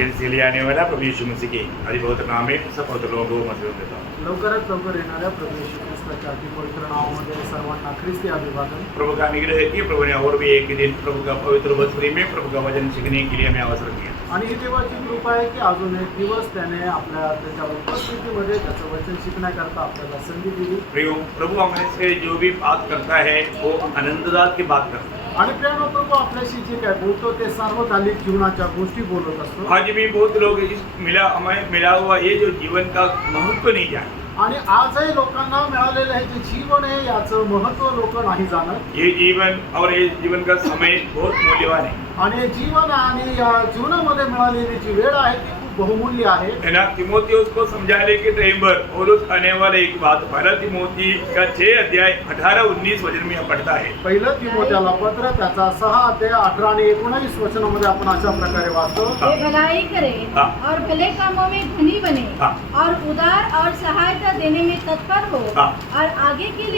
Agency के लिए आने वाला प्रभु यीशु मसीह के अधिभौत नाम में सब पवित्र लोगों को मजबूत देता हूँ। लवकरात लवकर येणाऱ्या प्रभू येशू ख्रिस्ताच्या अति पवित्र नावामध्ये सर्वांना ख्रिस्ती अभिवादन। प्रभु का अनुग्रह है कि प्रभु ने और भी एक दिन प्रभु का पवित्र वचन में प्रभु का वचन सीखने के लिए हमें अवसर दिया। आणि ही देवाची कृपा आहे की अजून एक दिवस त्याने त्याच्या उपस्थितीमध्ये त्याचं वचन शिकण्याकरता आपल्याला संधी दिली। प्रभु हमारे से जो भी बात करता है वो आनंददायक की बात करता है। आणि प्रेम प्रभू आपल्याशी जे काय बोलतो ते सार्वकालिक जीवनाच्या गोष्टी बोलत असतो। आज भी बहुत लोग हमें मिला हुआ ये जो जीवन का महत्व नहीं जानते। आणि आजही लोकांना मिळालेलं हे जे जीवन आहे याचं महत्व लोक नाही जाणत। ये जीवन और ये जीवन का समय बहुत मूल्यवान है। आणि जीवन आणि या जीवनामध्ये मिळालेली जी वेळ आहे ती खूप बहुमूल्य आहे ना। तिमोथियुस को समझाने के टाइम पर पौलुस आने वाले एक बात पहला तिमोथी का 6 अध्याय 18-19 वचन में पढ़ता है। पहिलं तिमोथेला पत्र त्याचा 6 अध्याय 18 आणि 19 वचनामध्ये आपण अशा प्रकारे वाचतो। वे भलाई करे और भले कामों में धनी बने और उदार और सहायता देने में तत्पर हो और आगे के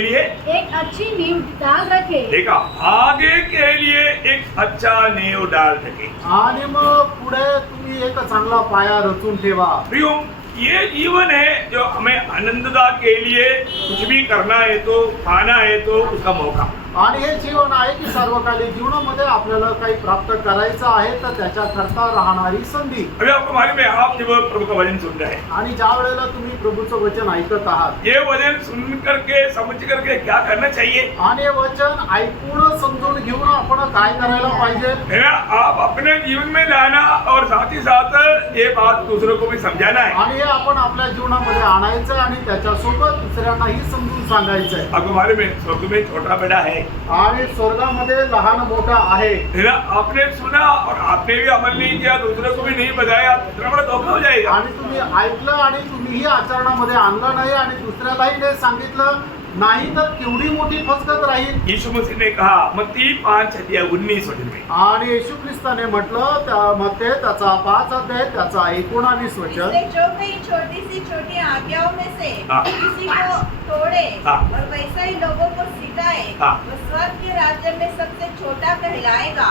लिए एक अच्छी नींव डाल रखे। देखा, आगे के लिए एक अच्छा नींव डाल सके आणि मग पुढे तुम्ही एक चांगला पाया रचून ठेवा। प्रियो, ये जीवन है जो हमें आनंददा के लिए कुछ भी करना है तो खाना है तो उसका मौका। आणि हे जीवन आहे की सार्वकालिक जीवनामध्ये आपल्याला काही प्राप्त करायचं आहे तर त्याच्याकरता राहणारी संधी। अभी आपको मालूम है, आप जब प्रभु का वचन सुन रहे हैं आणि ज्या वेळेला तुम्ही प्रभूचं वचन ऐकत आहात ये वचन सुन करके समझ करके क्या करना चाहिए? आणि हे वचन ऐकून समजून घेऊन आपण काय करायला पाहिजे? है ना, आप अपने जीवन में लाना और साथ ही साथ ये बात दूसरों को भी समझाना है। आणि हे आपण आपल्या जीवनामध्ये आणायचं आणि त्याच्यासोबत दुसऱ्यांनाही समजून सांगायचंय। आपको मालूम है, स्वर्ग में छोटा बड़ा है आणि स्वर्गामध्ये लहान मोठा आहे। है ना, आपने सुना और आपने भी अमल नहीं किया, दूसरों को भी नहीं बताया, इतना बड़ा धोखा हो जाएगा। आणि तुम्ही ऐकलं आणि तुम्हीही आचरणामध्ये आणलं नाही आणि दुसऱ्यालाही नाही सांगितलं नाही तर केवढी मोठी फसगत राहील। यीशु मसीह ने कहा मत्ती 5:19 वचन में, आणि येशू ख्रिस्ताने म्हटलं त्यामध्ये त्याचा 5 अध्याय त्याचा 19 वचन, इसलिए जो कोई छोटी सी छोटी आज्ञाओं में से किसी को तोड़े और वैसा ही लोगों को सिखाए वो स्वर्ग के राज्य में सबसे छोटा कहलाएगा।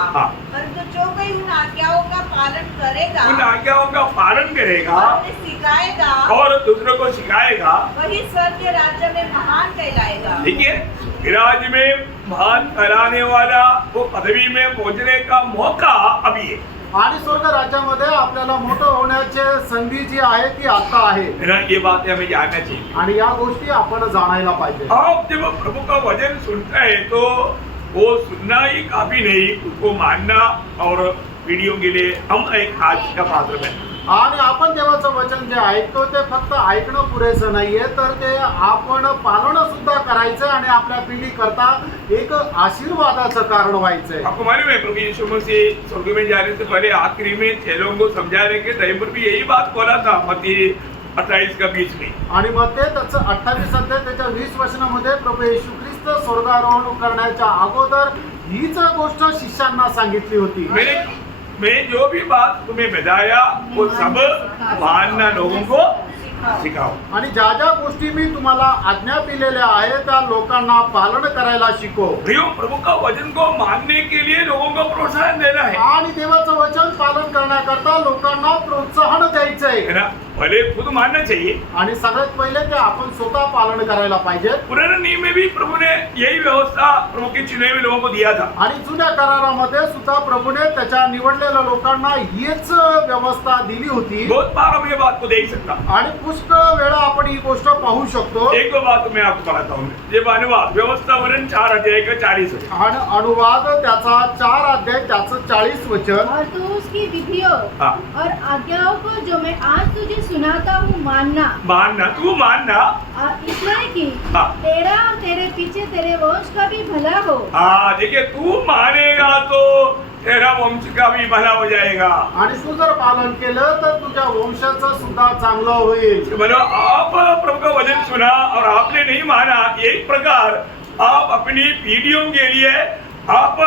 परंतु जो कोई उन आज्ञाओं का पालन करेगा, उन आज्ञाओं का पालन करेगा और उन्हें सिखाएगा और दूसरों को सिखाएगा, वही स्वर्ग के राज्य में महान कहलाएगा। देखिए, राज्य में महान कराने वाला वो पदवी में पहुंचने का मौका अभी है। आणि स्वर्ग राज्यामध्ये आपल्याला मोठं होण्याची संधी जी आहे ती आता आहे। है ना, ये बातें हमें जानना चाहिए आणि या गोष्टी आपण जाणायला पाहिजे। आप जब प्रभु का वचन सुनते हैं तो वो सुनना ही काफी नहीं, उसको मानना और वीडियो के लिए हम एक आज का पात्र बनना। आणि आपण देवाचं वचन जे ऐकतो ते फक्त ऐकणं पुरेसं नाहीये तर ते आपण पालन सुद्धा करायचं आणि आपल्या पिढी करता एक आशीर्वादाचं कारण व्हायचंय। आपको मालूम है, प्रभु यीशु मसीह स्वर्ग में जाने से पहले आखिरी में चेलों को समझाने के टाइम पर भी यही बात बोला था मत्ती 28 का 20 में। आणि मग ते त्याचं 28 अध्याय त्याच्या 20 वचनामध्ये प्रभू येशू ख्रिस्त स्वर्गारोहण करण्याच्या अगोदर हीच गोष्ट शिष्यांना सांगितली होती। मैं जो भी बात तुम्हें बताया वो सब मानना लोगों को सिखाओ। आणि ज्या ज्या गोष्टी मी तुम्हाला आज्ञा दिलेल्या आहेत त्या लोकांना पालन करायला शिकव। प्रभु का वचन को मानने के लिए लोगों को प्रोत्साहन देना है आणि देवाचं वचन पालन करण्याकरता लोकांना प्रोत्साहन द्यायचंय है ना। पहले खुद मानना चाहिए आणि सगळ्यात पहिले ते आपण स्वतः पालन करायला पाहिजे। पुराने नियम में भी प्रभु ने यही व्यवस्था प्रभु के चुने हुए लोगों को दिया था। आणि जुन्या करारामध्ये सुद्धा प्रभूने त्याच्या निवडलेल्या लोकांना हीच व्यवस्था दिली होती। बहुत बार हम ये बात को देख सकता आणि पुष्कळ वेळा आपण ही गोष्ट पाहू शकतो। एक दो बात मैं आपको बताता हूँ। ये अनुवाद व्यवस्थावरण 4 अध्याय का 40 वचन आणि अनुवाद त्याचा 4 अध्याय त्याचं 40 वचन, और तू उसकी विधियों और आज्ञाओं को जो मैं आज तुझे सुनाता हूँ मानना तू मानना इसलिए कि तेरा और तेरे पीछे तेरे वंश का भी भला हो। देखिए, तू मानेगा तो तेरा वंश का भी भला हो जाएगा। आणि तू जर पालन केलं तर तुझ्या वंशाचं सुद्धा चांगलं होईल। बोलो, आप प्रभु का वचन सुना और आपने नहीं माना, एक प्रकार आप अपनी पीढ़ियों के लिए आप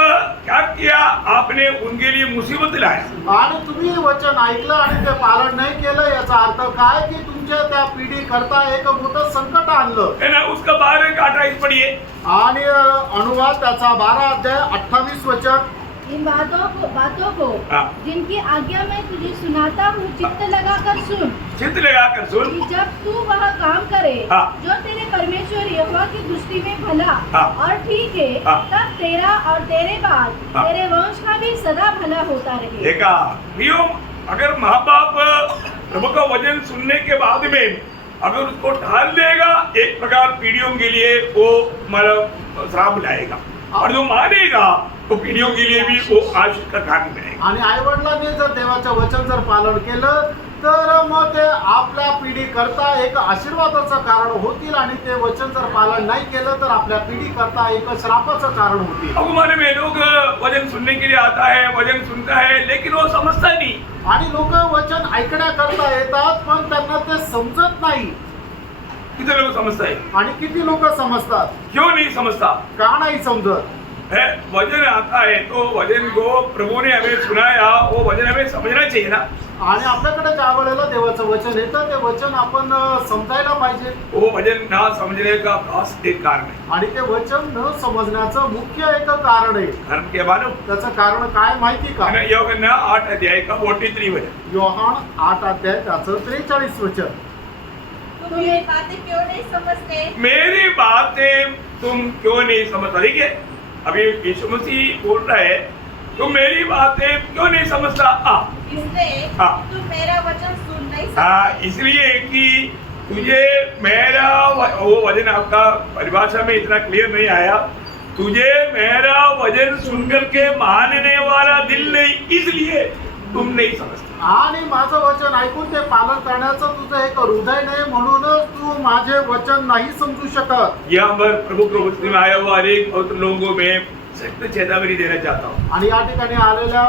क्या किया, आपने उनके लिए मुसीबत लाया। आणि तुम्ही वचन ऐकलं आणि ते पालन नाही केलं याचा अर्थ काय की तुमच्या त्या पिढी करता एक मोठं संकट आणलं है ना। उसका 12 का 28 पढ़िए। आणि अनुवाद त्याचा 12 अध्याय 28 वचन, इन बातों को हाँ। जिनकी आज्ञा मैं तुझे सुनाता हूँ चित्त लगाकर सुन, चित्त लगाकर सुन। कि जब तू वह काम करे हाँ। जो तेरे परमेश्वर यहोवा की दृष्टि में भला हाँ। और ठीक है, हाँ। तब तेरा और तेरे बाद हाँ। तेरे वंश का भी सदा भला होता रहे। देखा प्रियो, अगर माँ बाप प्रभु का वचन सुनने के बाद में अगर उसको ढाल देगा, एक प्रकार पीढ़ियों के लिए वो मतलब श्राप लाएगा, और जो मानेगा तो पीढ़ियों के लिए भी वो आशीष का कारण बनेगा। आणि आई वडिलांनी जर देवाचं वचन जर पालन केलं तर मग ते आपल्या पिढी करता एक आशीर्वादाचं कारण होतील, आणि ते वचन जर पालन नाही केलं तर आपल्या पिढी करता एक श्रापाचं कारण होतील. अगुमाने में लोग वचन सुनने के लिए आता है, वचन सुनता है, लेकिन वो समझता नहीं। आणि लोक वचन ऐकण्याकरता येतात पण त्यांना ते समजत नाही. कितने लोग समझता है? आणि किती लोक समजतात? क्यों नहीं समझता का नाही समजत? है? वचन आता है तो वचन को प्रभु ने हमें सुनाया, वो वचन हमें समझना चाहिए ना। आणि आपल्याकडे ज्या वेळेला देवाचं वचन येतं ते वचन आपण समजायला पाहिजे. वो वचन ना समझने का खास एक कारण है। आणि ते वचन न समजण्याचं मुख्य एक कारण आहे. कारण के मालूम त्याचं कारण काय माहिती का? యోగన్న 8 अध्याय का 43 वचन। योहान 8 अध्याय त्याचं 43 वचन. तुम मेरी बातें क्यों नहीं समझते? मेरी बातें तुम क्यों नहीं समझता? देखिए अभी यीशु मसीह बोल रहा है तुम मेरी बातें क्यों नहीं समझता? इसलिए हाँ। तुम मेरा वचन सुन नहीं सकते। हाँ, इसलिए कि तुझे मेरा वो वचन, आपका परिभाषा में इतना क्लियर नहीं आया, तुझे मेरा वचन सुनकर के मानने वाला दिल नहीं, इसलिए तुम नहीं समझते। आणि माझं वचन ऐकून ते पालन करण्याचं तुझं एक हृदय नाही, म्हणूनच तू माझे वचन नाही समजू शकत. यहाँ पर प्रभु के वचन में आया हुआ अनेक पवित्र लोगों में सख्त चेतावनी देना चाहता हूँ। आणि या ठिकाणी आलेल्या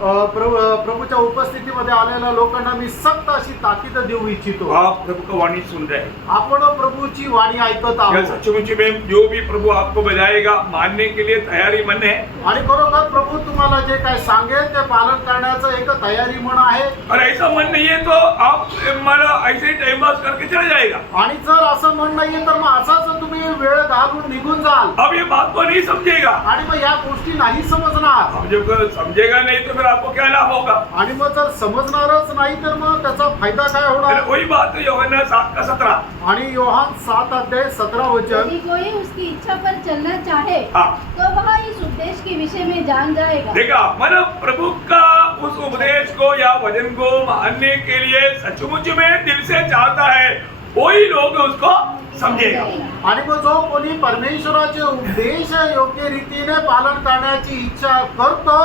प्रभूच्या उपस्थितीमध्ये आलेल्या लोकांना मी सक्त अशी ताकीद देऊ इच्छितो. आप प्रभु का वाणी सुन रहे हैं, आपण प्रभूची वाणी ऐकत यह आहोत. सचमुच में जो भी प्रभु आपको बताएगा मानने के लिए तैयारी मन है, आणि खरोखर प्रभु तुम्हाला जे काय सांगेल ते पालन करण्याचं एक तयारी मन आहे. और ऐसा मन नहीं है तो आप मारा ऐसे ही टाइम पास करके चला जाएगा। आणि जर असं मन नाहीये तर मग असाच तुम्ही वेळ घालून निघून जाल अब ये बात को नहीं समझेगा, आणि मग या गोष्टी नाही समजणार. अब जब समझेगा नहीं तो फिर आपको क्या लाभ होगा? आणि मग जर समजणारच नाही तर मग त्याचा फायदा काय होणार? वही बात है यूहन्ना 7 का 17। आणि योहान 7 अध्याय 17 वचन. यदि कोई उसकी इच्छा पर चलना चाहे हाँ। तो वह इस उपदेश के विषय में जान जाएगा। देखा मतलब प्रभु का उस उपदेश को या वचन को मानने के लिए सचमुच में दिल से चाहता है, वही लोग उसको समझेगा। आणि मग जो कोणी परमेश्वराचे उपदेश योग्य रीतीने पालन करण्याची इच्छा करतो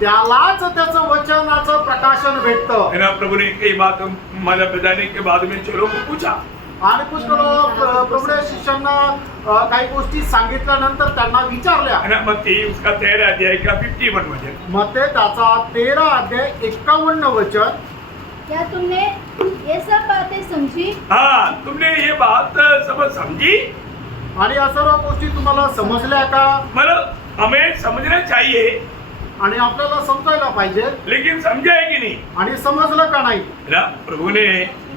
त्यालाच त्याचं वचनाचं प्रकाशन भेटतं. है ना, प्रभु ने कई बात मतलब बताने के बाद में चलो को पूछा, आणि पुष्कळ प्रभूने शिष्यांना काही गोष्टी सांगितल्यानंतर त्यांना विचारल्या. है ना, मत्ती उसका 13 अध्याय का 51 वचन। मग ते त्याचा 13 अध्याय 51 वचन. क्या तुमने ये सब बातें समझी? हाँ, तुमने ये बात सब समझी? आणि या सर्व गोष्टी तुम्हाला समजल्या का? मतलब हमें समझना चाहिए, आणि आपल्याला समजायला पाहिजे. लेकिन समझा है कि नहीं? आणि समजलं का नाही? है ना, प्रभु ने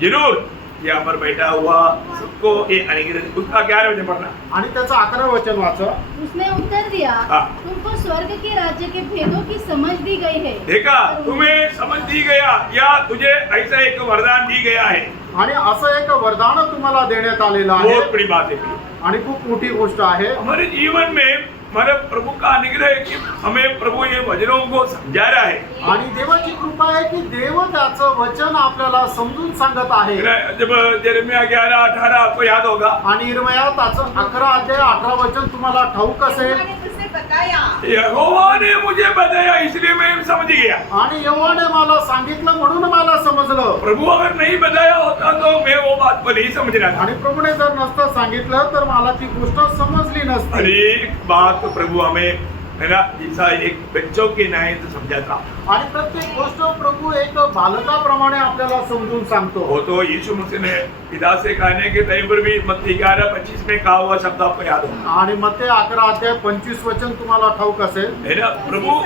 जरूर यहाँ पर बैठा हुआ सबको ये अनुग्रह, उसका 11 वचन पढ़ना। आणि त्याचं 11 वचन वाचा. उसने उत्तर दिया, हाँ। तुमको स्वर्ग के राज्य के भेदों की समझ दी गई है। देखा, तुम्हें समझ दी गया या तुझे ऐसा एक वरदान दी गया है, आणि असं एक वरदान तुम्हाला देण्यात आलेलं आहे. बहुत बड़ी बात है। आणि खूप मोठी गोष्ट आहे. हमारे जीवन में हमारे प्रभु का अनुग्रह है कि हमें प्रभु ये वचनों को समझा रहा है। आणि देवाची कृपा आहे की देव त्याचं वचन आपल्याला समजून सांगत आहे. जब यिर्मयाह 11:18 आपको याद होगा, आणि इर्मया त्याचं 11 अध्याय 18 वचन तुम्हाला ठाऊक असेल. यहोवा ने तुझसे बताया। यहोवा ने मुझे बताया इसलिए मैं समझ गया। आणि यहोवाने मला सांगितलं म्हणून मला समजलं. प्रभु अगर नहीं बताया होता तो मैं वो बात को नहीं समझना था। आणि प्रभूने जर नसतं सांगितलं तर मला ती गोष्ट समजली नसती. अनेक बात प्रभु हमें, है ना, जैसा एक बच्चों के न्याय से समझाता। आणि प्रत्येक गोष्ट प्रभू एक बालकाप्रमाणे आपल्याला समजून सांगतो. वो तो यीशु मसीह ने पिता से कहने के टाइम पर भी मत्ती 11:25 में कहा हुआ शब्द आपको याद होगा। आणि मत्ते 11 अध्याय 25 वचन तुम्हाला ठाऊक असेल. है ना, प्रभु।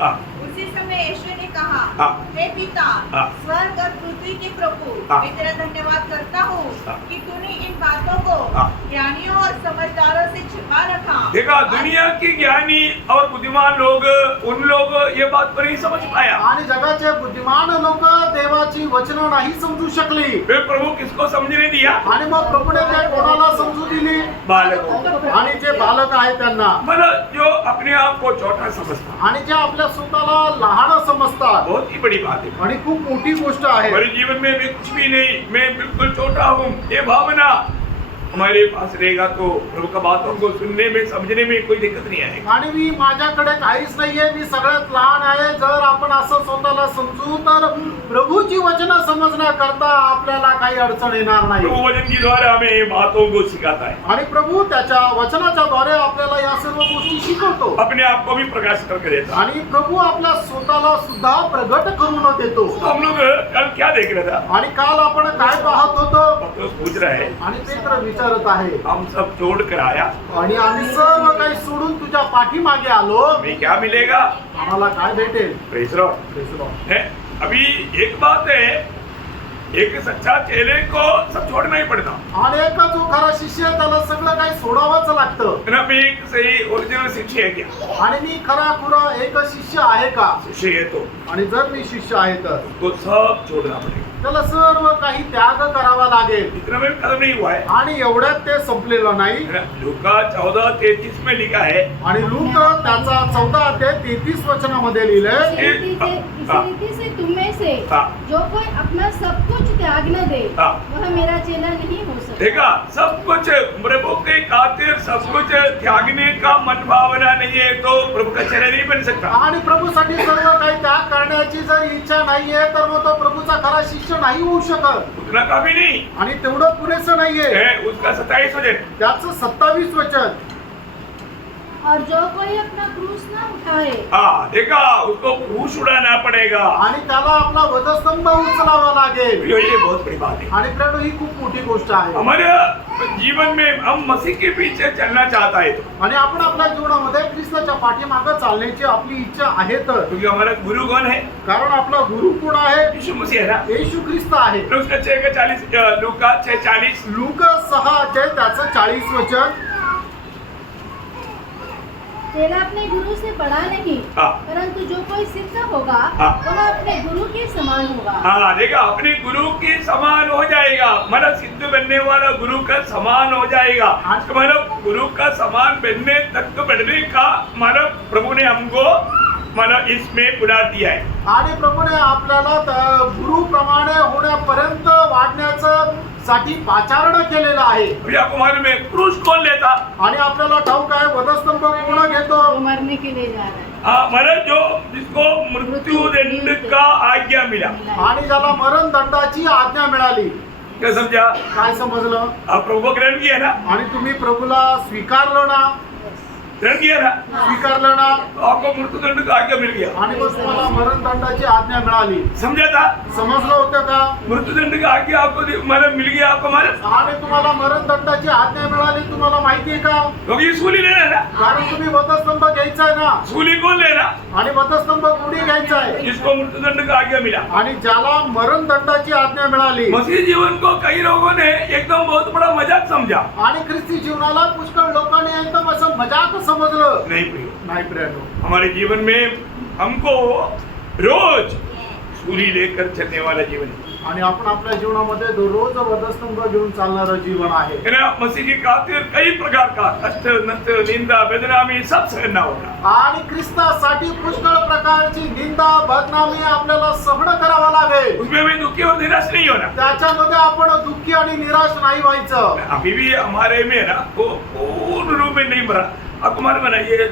हाँ, उसी समय यीशु ने कहा, हाँ। हे पिता, हाँ। स्वर्ग और पृथ्वी के प्रभु, हाँ। मैं तेरा धन्यवाद करता हूँ हाँ। कि तूने इन बातों को हाँ। ज्ञानियों और समझदारों से छिपा रखा। देखा, दुनिया की ज्ञानी और बुद्धिमान लोग, उन लोग ये बात पर नहीं समझ पाया। आणि जगाचे बुद्धिमान लोक देवाची वचनं नाही समजू शकली फिर प्रभु किसको समझने दिया? आणि मग प्रभूने ते कोणाला समजू दिली? बालक। आणि जे बालक आहे त्यांना, मतलब जो अपने आप को छोटा समझता, आणि जे आपल्या स्वतःला लहान समजतात, बहुत ही बड़ी बात है। आणि खूप मोठी गोष्ट आहे। हमारे जीवन में मैं कुछ भी नहीं, मैं बिल्कुल छोटा हूँ, ये भावना हमारे पास रहेगा तो प्रभु का बातों को सुनने में, समझने में कोई दिक्कत नहीं आएगी। आणि मी माझ्याकडे काहीच नाहीये, मी सगळ्यात लहान आहे, जर आपण असं स्वतःला समजू तर प्रभूची वचनं समजण्याकरता आपल्याला काही अडचण येणार नाही। प्रभु वचन के द्वारा हमें ये बातों को सिखाता है, आणि प्रभू त्याच्या वचनाच्या द्वारे आपल्याला या सर्व गोष्टी शिकवतो, अपने आप को भी प्रकाशित करके देता है। आणि प्रभू आपल्या स्वतःला सुद्धा प्रगट करून देतो। तो हम लोग कल क्या देख रहे थे? आणि काल आपण काय पाहत होतो? पत्रोस पूछ रहा है, आणि पेत्र विचारत आहे, हम सब छोड़ कर आया, आणि आम्ही सर्व काही सोडून तुझ्या पाठीमागे आलो, हमें क्या मिलेगा? आम्हाला काय भेटेल? Praise Lord. Praise the Lord. है, अभी एक बात है, एक सच्चा चेले को सब छोड़ना ही पड़ता आणि एक जो खरा शिष्य आहे त्याला सगळं काही सोडावंच लागतं। है ना। मैं एक सही ओरिजिनल शिष्य है क्या? आणि मी खरा खुरा एक शिष्य आहे का? शिष्य है तो आणि जर मी शिष्य आहे तर उसको सब छोड़ना पड़ेगा। त्याला सर्व काही त्याग करावा लागेल। इतना में खत्म नहीं हुआ है, आणि एवढ्यात ते संपलेलं नाही। है ना। लूका 14:33 में लिखा है, आणि लूक त्याचा 14 ते 33 वचनामध्ये लिहिलंय, इसी रीति से तुम में से हाँ। जो कोई अपना सब कुछ त्याग न दे, हाँ। वह मेरा चेला नहीं हो सकता। देखा, सब कुछ प्रभु के खातिर सब कुछ त्यागने का मन भावना नहीं है तो प्रभू का चेला नहीं बन सकता। आणि प्रभूसाठी सर्व काही त्याग करण्याची जर इच्छा नाहीये तर मग तो प्रभूचा खरा शिष्य नाही होऊ शकत। उतना काफी नहीं आणि तेवढं पुरेसं नाहीये। है, उसका 27 वचन, त्याचं 27 वचन, और जो कोई अपना क्रूस न उठाए, हाँ देखा, उसको क्रूस उड़ाना पड़ेगा। आणि त्याला आपला वधस्तंभ उचलावा लागेल। ये बहुत बड़ी बात है। आणि प्रेरणो ही खूप मोठी गोष्ट आहे। हमारे जीवन में हम मसीह के पीछे चलना चाहता है तो, आणि आपण आपल्या जीवनामध्ये ख्रिस्ताच्या पाठीमागे चालण्याची आपली इच्छा आहे तर, क्योंकि हमारा गुरु कौन है? कारण आपला गुरु कोण आहे? यीशु मसीह है ना। येशू ख्रिस्त आहे। तो उसका 6:40, लूका 6:40, लूक 6 अध्याय त्याचं 40 वचन, चेला अपने गुरु से बड़ा नहीं, हाँ। परंतु जो कोई सिद्ध होगा हाँ। वह अपने गुरु के समान होगा। हाँ देखा, अपने गुरु के समान हो जाएगा, मतलब सिद्ध बनने वाला गुरु का समान हो जाएगा। तो मतलब गुरु का समान बनने तक बढ़ने का मतलब प्रभु ने हमको मतलब इसमें बुला दिया है। आणि प्रभूने आपल्याला गुरु प्रमाणे होण्यापर्यंत वाढण्याचं साठी पाचारण केलेलं आहे। अभी आपको मालूम है क्रूस कौन लेता? आणि आपल्याला ठाऊक आहे वधस्तंभ कोण घेतो? वो मरने के लिए जा रहा है। हाँ, मतलब जो जिसको मृत्यु दंड का आज्ञा मिला। आणि ज्याला मरण दंडाची आज्ञा मिळाली। क्या समझा? काय समजलं? आप प्रभु को ग्रहण किया ना? आणि तुम्ही प्रभूला स्वीकारलं ना? ग्रहण किया ना? स्वीकारलं ना? आपको मृत्यु दंड का आज्ञा मिल गया। आणि मग तुम्हाला मरण दंडाची आज्ञा मिळाली। समझा था? समजलं होतं का? मृत्यु दंड का आज्ञा आपको मतलब मिल गया, आपको मालूम? आणि तुम्हाला मरण दंडाची आज्ञा मिळाली, तुम्हाला माहिती आहे का? क्योंकि सूली लेना है ना। कारण तुम्ही वधस्तंभ घ्यायचा आहे ना? सूली कौन लेना? आणि वधस्तंभ कोणी घ्यायचा आहे? जिसको मृत्यु दंड का आज्ञा मिला। आणि ज्याला मरण दंडाची आज्ञा मिळाली। मसीह जीवन को कई लोगों ने एकदम बहुत बड़ा मजाक समझा। आणि ख्रिस्ती जीवनाला पुष्कळ लोकांनी एकदम असं मजाक समजलं। नहीं प्रिय, नाही प्रियानो, हमारे जीवन में हमको रोज सूली लेकर चलने वाला जीवन है। आणि आपण आपल्या जीवनामध्ये दररोज वधस्तंभ घेऊन चालणारं जीवन आहे। है ना। मसीह की खातिर कई प्रकार का कष्ट, नष्ट, निंदा, बदनामी सब सहना होगा। आणि ख्रिस्तासाठी पुष्कळ प्रकारची निंदा बदनामी आपल्याला सहन करावा लागेल। उसमें भी दुखी और निराश नहीं होना। त्याच्यामध्ये आपण दुःखी आणि निराश नाही व्हायचं। अभी भी हमारे में ना वो पूर्ण रूप में नहीं मरा। आपको मालूम है ना, ये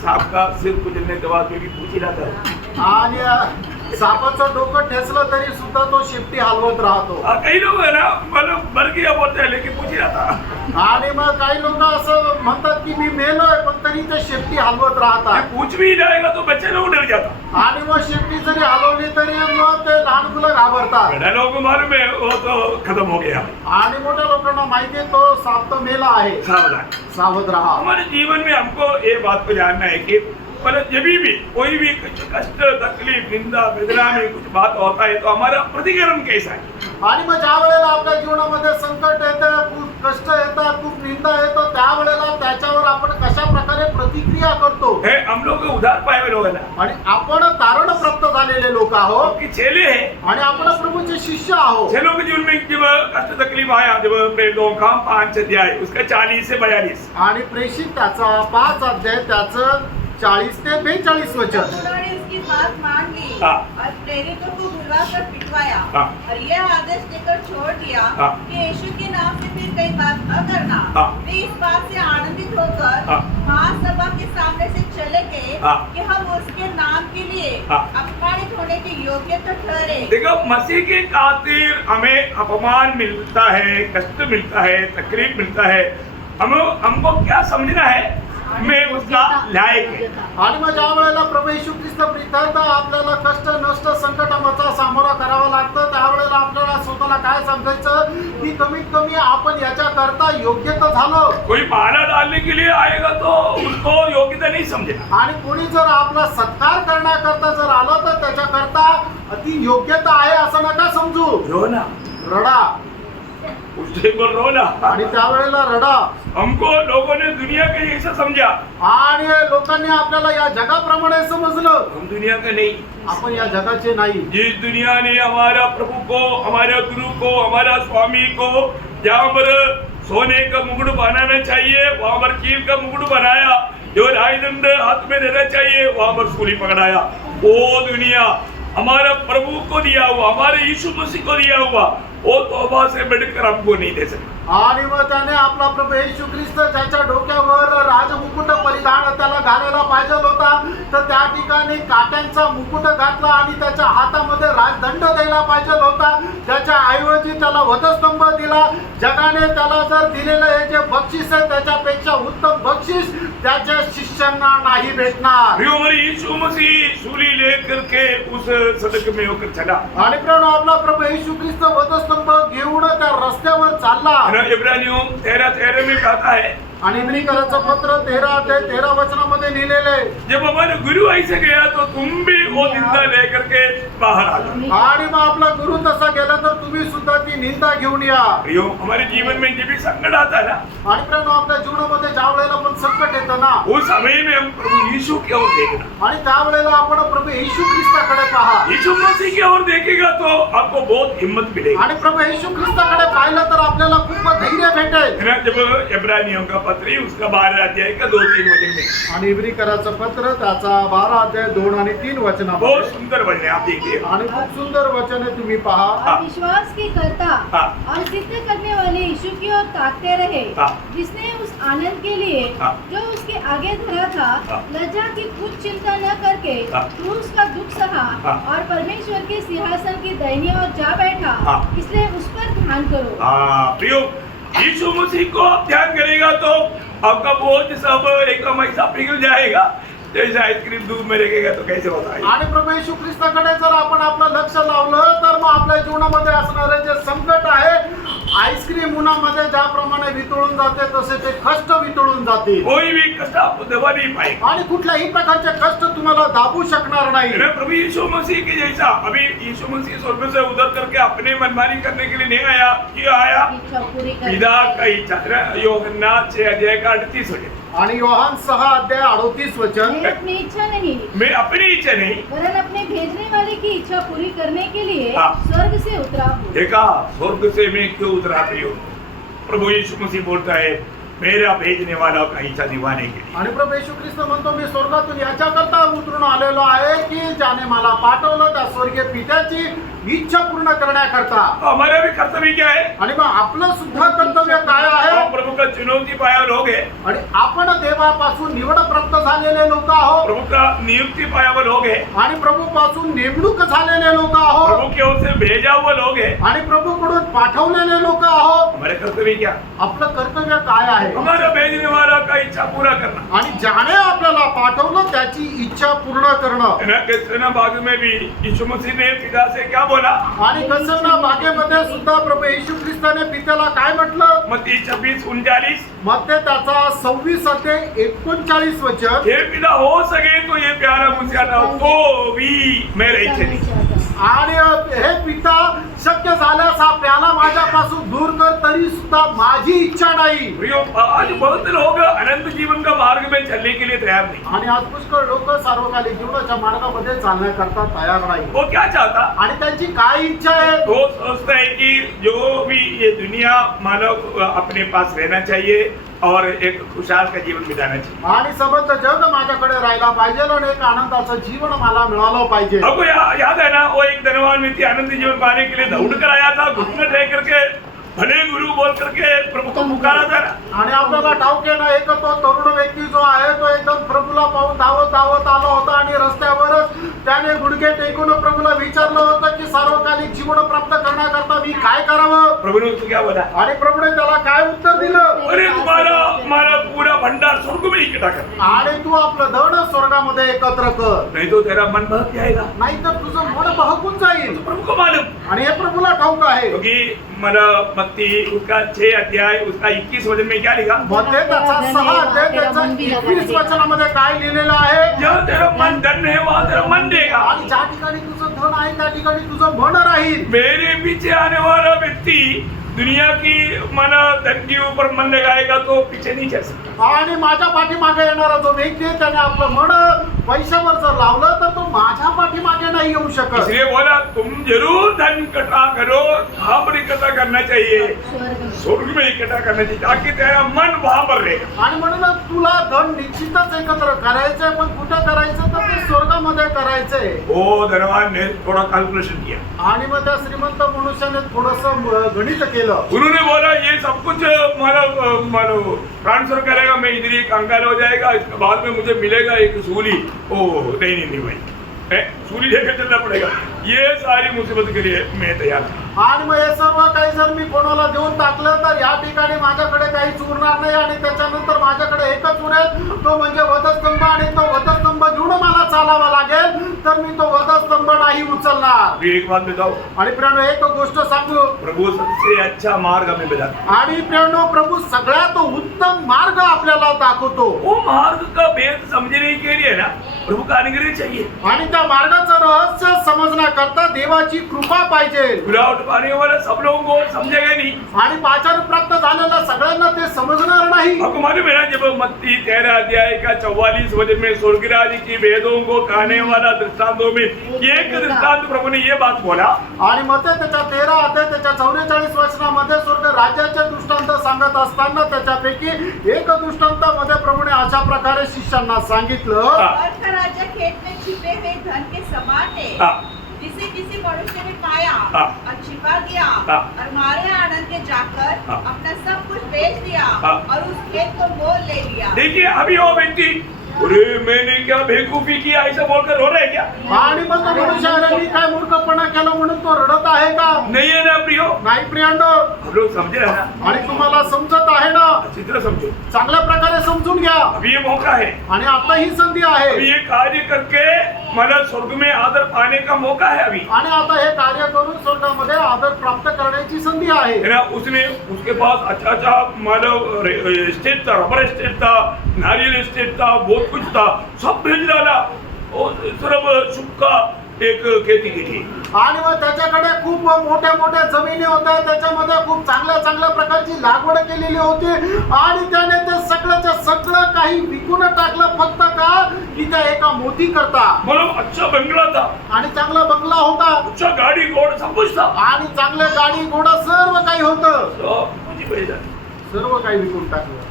सांप का सिर कुचलने के बाद में भी पूछ ही रहा था। आणि सापाचं डोकं ठेचलं तरी सुद्धा तो शेपटी हलवत राहतो। कई लोग है ना मतलब मर गया बोलते हैं, लेकिन पूछ ही रहा था। आणि मग काही लोक असं म्हणतात की मी मेलोय, पण तरी ते शेपटी हलवत राहतात। पूछ भी जाएगा तो बच्चे लोग डर जाता। आणि मग शेपटी जरी हलवली तरी मग ते लहान मुलं घाबरतात। बड़ा लोगों को मालूम है वो तो खत्म हो गया। आणि मोठ्या लोकांना माहिती आहे तो साप तो मेला आहे। सावधान। सावध रहा। हमारे जीवन में हमको ये बात को जानना है कि मतलब जब भी कोई भी कुछ कष्ट तकलीफ निंदा वेदना में कुछ बात होता है तो हमारा प्रतिकरण कैसा है? आणि मग ज्या वेळेला आपल्या जीवनामध्ये संकट येतं, खूप कष्ट येतात, खूप निंदा येतो, त्यावेळेला त्याच्यावर आपण कशा प्रकारे प्रतिक्रिया करतो? है हम लोग उधार पाए हुए लोग है ना, आणि आपण तारण प्राप्त झालेले लोक आहोत कि चेले हैं। आणि आपण प्रभूचे शिष्य आहोत. चेलों के जीवन में जब कष्ट तकलीफ आया, जब प्रेरितों का 5 अध्याय उसका 40 से 42 आणि प्रेषित त्याचा 5 अध्याय त्याचं 40 ते 42 वचन. उन्होंने उसकी बात मान ली हाँ। और प्रेरितों को बुलवाकर पिटवाया हाँ। और यह आदेश देकर छोड़ दिया हाँ। कि यीशु के नाम से फिर कई बात न करना। हाँ। वे इस बात से आनंदित होकर हाँ। महासभा के सामने से चले गए हाँ। कि हम उसके नाम के लिए हाँ। अपमानित होने के योग्य तो ठहरे। देखो, मसीह के खातिर हमें अपमान मिलता है, कष्ट मिलता है, तकलीफ मिलता है, हमको क्या समझना है? मैं उसका लायक है। आणि मग ज्या वेळेला प्रभू येशू ख्रिस्त प्रित्यर्थ आपल्याला कष्ट नष्ट संकटाचा सामोरा करावा लागतं, त्यावेळेला आपल्याला स्वतःला काय समजायचं की कमीत कमी आपण याच्याकरता योग्य तर झालो. कोई माला डालने के लिए आएगा तो उसको योग्यता नहीं समझेगा। आणि कोणी जर आपला सत्कार करण्याकरता जर आलं तर त्याच्याकरता अति योग्यता आहे असं नका समजू. रोना, रडा उससे को रोना। आणि त्यावेळेला रडा. हमको लोगों ने दुनिया के जैसा समझा, आणि लोकांनी आपल्याला या जगाप्रमाणे समजलं. हम दुनिया का नहीं। आपण या जगाचे नाही. जिस दुनिया ने हमारा प्रभु को, हमारे गुरु को, हमारा स्वामी को जहाँ पर सोने का मुकुट बनाना चाहिए वहां पर कील का मुकुट बनाया, जो राजदंड हाथ में देना चाहिए वहां पर सूली पकड़ाया। वो दुनिया हमारा प्रभु को दिया हुआ, हमारे यीशु मसीह को दिया हुआ, वो तौबा से बढ़कर हमको नहीं दे सकता। आणि मग त्याने आपला प्रभू येशू ख्रिस्त ज्याच्या डोक्यावर राजमुकुट परिधान त्याला घालायला पाहिजे होता, तर त्या ठिकाणी काट्यांचा मुकुट घातला आणि त्याच्या हातामध्ये राजदंड द्यायला पाहिजे होता. त्याच्या ऐवजी त्याला वधस्तंभ दिला. जगाने त्याला जर दिलेलं हे जे बक्षीस आहे त्याच्यापेक्षा उत्तम बक्षीस त्याच्या शिष्यांना नाही भेटणार. हमारे यीशु मसीह सूली लेकर के उस सड़क में होकर चला। आणि प्रणव आपला प्रभू येशू ख्रिस्त वधस्तंभ घेऊन त्या रस्त्यावर चालला. इब्रानियों 13:13 में कहता है, आणि इब्रिकराचं पत्र 13 ते 13 वचनामध्ये लिहिलेले, जब हमारा गुरु ऐसे गया तो तुम भी वो निंदा लेकर के बाहर आ जाओ। आणि मग आपला गुरु तसा गेला तर तुम्ही सुद्धा ती निंदा घेऊन या. प्रियो, हमारे जीवन में जब भी संकट आता है ना, आणि प्रणव आपल्या जीवनामध्ये ज्या वेळेला पण संकट येतं ना, उस समय में हम प्रभु यीशु की ओर देखना। आणि त्यावेळेला आपण प्रभू येशू ख्रिस्ताकडे पहा. यीशु मसीह की ओर देखेगा तो आपको बहुत हिम्मत मिलेगी। आणि प्रभू येशू ख्रिस्ताकडे पाहिलं तर आपल्याला खूप धैर्य भेटेल. है ना, जब इब्रानियों का पत्र उसका 12 अध्याय का 2-3 वचन में, आणि इब्रिकराचं पत्र त्याचा 12 अध्याय 2 आणि 3 बहुत वचनामध्ये, सुंदर वचन है, आप देखिए। आणि खूप सुंदर वचन आहे, तुम्ही पहा. और विश्वास के कर्ता हाँ। और सिद्ध करने वाले यीशु की ओर ताकते रहे, हाँ। जिसने उस आनंद के लिए हाँ। जो उसके आगे धरा था हाँ। लज्जा की कुछ चिंता न करके हाँ। क्रूस का दुख सहा हाँ। और परमेश्वर के सिंहासन की दाहिनी ओर जा बैठा। हाँ। इसलिए उस पर ध्यान करो। हाँ प्रियो, यीशु मसीह को आप ध्यान करेगा तो आपका बोझ सब एकदम ऐसा पिघल जाएगा जैसे आइसक्रीम दूध में रखेगा तो कैसे होता है। आणि प्रभू येशू ख्रिस्ताकडे जर आपण आपलं लक्ष लावलं तर मग आपल्या जीवनामध्ये असणारे जे संकट आहे, आईस्क्रीम उन्हामध्ये ज्याप्रमाणे वितळून जाते तसे ते कष्ट वितळून जातील. कोई भी कष्ट आपको दबा नहीं पाएगा। आणि कुठल्याही प्रकारचे कष्ट तुम्हाला दाबू शकणार नाही. है ना, प्रभु यीशु मसीह के जैसा अभी यीशु मसीह स्वर्ग से उतर करके अपने मनमानी करने के लिए नहीं आया। क्यों आया? इच्छा पूरी करने पिता का इच्छा। यूहन्ना 6 अध्याय का 38 वचन, आणि योहान 6 अध्याय 38 वचन, मैं अपनी इच्छा नहीं मैं अपनी इच्छा नहीं, वरन अपने भेजने वाले की इच्छा पूरी करने के लिए हाँ। स्वर्ग से उतरा हूँ। देखा स्वर्ग से मैं क्यों उतरा प्रियो? प्रभु यीशु मसीह बोलता है मेरा भेजने वाला का इच्छा निभाने के लिए। आणि प्रभू येशू ख्रिस्त म्हणतो मी स्वर्गातून याच्याकरता उतरून आलेलो आहे की ज्याने मला पाठवलं त्या स्वर्गीय पित्याची इच्छा पूर्ण करण्याकरता. तो हमारा भी कर्तव्य क्या है? आणि मग आपलं सुद्धा कर्तव्य काय आहे? हम प्रभु का चुनौती पाया लोग है, आणि आपण देवापासून निवड प्राप्त झालेले लोक आहोत. प्रभु का नियुक्ति पाया हुआ लोग है, आणि प्रभूपासून नेमणूक झालेले लोक आहोत. प्रभु की ओर से भेजा हुआ लोग है। आणि प्रभूकडून पाठवलेले लोक आहोत. हमारे कर्तव्य क्या? आपलं कर्तव्य काय आहे? हमारा भेजने वाला का इच्छा पूरा करना। आणि ज्याने आपल्याला पाठवलं त्याची इच्छा पूर्ण करणं. है ना, किसना बाग में भी यीशु मसीह ने पिता से क्या बोला? आणि गसवना बागेमध्ये सुद्धा प्रभू येशू ख्रिस्ताने पित्याला काय म्हटलं? मत्ती 26:39 मत्ते त्याचा 26:39 वचन, हे पिता हो सके तो ये प्याला मुझसे हटाओ तो भी मेरे इच्छा नहीं। आणि हे पिता शक्य झाल्यास हा प्याला माझ्यापासून दूर कर, तरी सुद्धा माझी इच्छा नाही. प्रियो, आज बहुत लोग अनंत जीवन का मार्ग में चलने के लिए तैयार नहीं। आणि आज पुष्कळ लोक सार्वकालिक जीवनाच्या मार्गामध्ये चालण्याकरता तयार नाही. वो क्या चाहता? आणि त्यांची काय इच्छा आहे? वो सोचता है कि जो भी ये दुनिया मानव अपने पास रहना चाहिए और एक खुशहाल का जीवन बिताना चाहिए। आणि समस्त जग माझ्याकडे राहायला पाहिजे आणि एक आनंदाचं जीवन मला मिळालं पाहिजे. आपको याद है ना, वो एक धनवान व्यक्ति आनंद जीवन पाने के लिए दौड़ कर आया था, घुटने टेक करके भले गुरु बोल करके प्रभु को पुकारा था ना। आणि आपल्याला ठाऊक आहे ना, एक तो तरुण व्यक्ती जो आहे तो एकदम प्रभूला पाहून धावत धावत आला होता आणि रस्त्यावरच त्याने गुडघे टेकून प्रभूला विचारलं होतं की सार्वकालिक जीवन प्राप्त करण्याकरता मी काय करावं? प्रभु ने उसको क्या बोला? आणि प्रभूने त्याला काय उत्तर दिलं? अरे तुम्हारा पूरा भंडार स्वर्ग में इकट्ठा कर, आणि तू आपलं धन स्वर्गामध्ये एकत्र कर, नहीं तो तेरा मन बहक जाएगा। नाहीतर तुझं मन बहकून जाईल. प्रभु को मालूम, आणि हे प्रभूला ठाऊक आहे. क्योंकि मत्ती उसका 6 अध्याय उसका 21 वचन में क्या लिखा? मध्ये त्याचा 6 अध्याय त्याचा 21 वचनामध्ये काय लिहिलेलं आहे? जहाँ तेरा मन धन है वहाँ तेरा मन देगा। आणि ज्या ठिकाणी तुझं धन आहे त्या ठिकाणी तुझं मन राहील. मेरे पीछे आने वाला व्यक्ति दुनिया की माना धन के ऊपर मन लगाएगा तो पीछे नहीं चल सकता। आणि माझ्या पाठीमागे येणारा जो व्यक्ती आहे त्याने आपलं मन पैशावर जर लावलं तर तो माझ्या पाठीमागे नाही येऊ शकत. इसलिए बोला तुम जरूर धन इकट्ठा करो, वहां पर इकट्ठा करना चाहिए, स्वर्ग में इकट्ठा करना चाहिए, ताकि तेरा मन वहां पर रहेगा। आणि म्हणून तुला धन निश्चितच एकत्र करायचंय, पण कुठं करायचं तर ते स्वर्गामध्ये करायचंय. वो धनवान ने थोड़ा कैलकुलेशन किया, आणि मग त्या श्रीमंत मनुष्याने थोडस गणित केलं. उन्होंने बोला ये सब कुछ मानो ट्रांसफर करेगा, मैं इधर ही कंगाल हो जाएगा, इसके बाद में मुझे मिलेगा एक सूली। ओह नहीं भाई, सूली लेकर चलना पड़ेगा, ये सारी मुसीबत के लिए मैं तैयार हूं। आणि मग हे सर्व काही जर मी कोणाला देऊन टाकलं तर या ठिकाणी माझ्याकडे काहीच उरणार नाही आणि त्याच्यानंतर माझ्याकडे एकच उरेल, तो म्हणजे वधस्तंभ. आणि तो वधस्तंभ घेऊन मला चालावा लागेल, तर मी तो वधस्तंभ नाही उचलणार. अभी एक बात बताओ, आणि प्रियानो एक गोष्ट सांगू, प्रभु सबसे अच्छा मार्ग हमें बताता, आणि प्रियानो प्रभू सगळ्यात उत्तम मार्ग आपल्याला दाखवतो. वो मार्ग का भेद समझने के लिए ना प्रभु का अनुग्रह चाहिए, आणि त्या मार्गाचं रहस्य समजण्याकरता देवाची कृपा पाहिजे. गिरावट पाने वाले सब लोगों को समझेगा नहीं। आणि पाचार प्राप्त झालेल्या सगळ्यांना ते समजणार नाही. आपको मालूम है ना, जब मत्ती 13 अध्याय का 44 वचन में स्वर्गराज की वेदों को कहने वाला दृष्टांतों में एक दृष्टांत प्रभु ने ये बात बोला, आणि मग त्याच्या 13 अध्याय त्याच्या 44 वचनामध्ये स्वर्ग राज्याचे दृष्टांत सांगत असताना त्याच्यापैकी एक दृष्टांतामध्ये प्रभूने अशा प्रकारे शिष्यांना सांगितलं, स्वर्ग का राज्य खेत में छिपे हुए धन के समान है, जिसे किसी मनुष्य ने पाया और छिपा दिया और मारे आनंद के जाकर अपना सब कुछ बेच दिया और उस खेत को मोल ले लिया। देखिए अभी वो व्यक्ति, अरे मैंने क्या बेवकूफी किया ऐसा बोलकर रो रहा है क्या? आणि मग तो मनुष्य अरे मी काय मूर्खपणा केला म्हणून तो रडत आहे का? नहीं है ना प्रियो, नाही प्रियांनो, हम लोग समझे रहे ना, आणि तुम्हाला समजत आहे ना, अच्छी तरह समझो, चांगल्या प्रकारे समजून घ्या. अभी ये मौका है, आणि आता ही संधी आहे. अभी ये कार्य करके मतलब स्वर्ग में आदर पाने का मौका है अभी, आणि आता हे कार्य करून स्वर्गामध्ये आदर प्राप्त करण्याची संधी आहे. है ना। उसने उसके पास अच्छा मतलब एस्टेट था, रबर एस्टेट था, नारियल एस्टेट था, बहुत कुछ था, सब बेच डाला और सिर्फ सुक्का एक खेती की थी। आणि मग त्याच्याकडे खूप मोठ्या मोठ्या जमिनी होत्या, त्याच्यामध्ये खूप चांगल्या प्रकारची लागवड केलेली होती आणि त्याने ते सगळंच्या सगळं काही विकून टाकलं, फक्त का की त्या एका मोती करता. मतलब अच्छा बंगला था, आणि चांगला बंगला होता, अच्छा गाड़ी घोड़ा सब कुछ था, आणि चांगले गाडी घोडा सर्व काही होतं, सब कुछ बेच डाला। सर्व काही विकून टाकलं.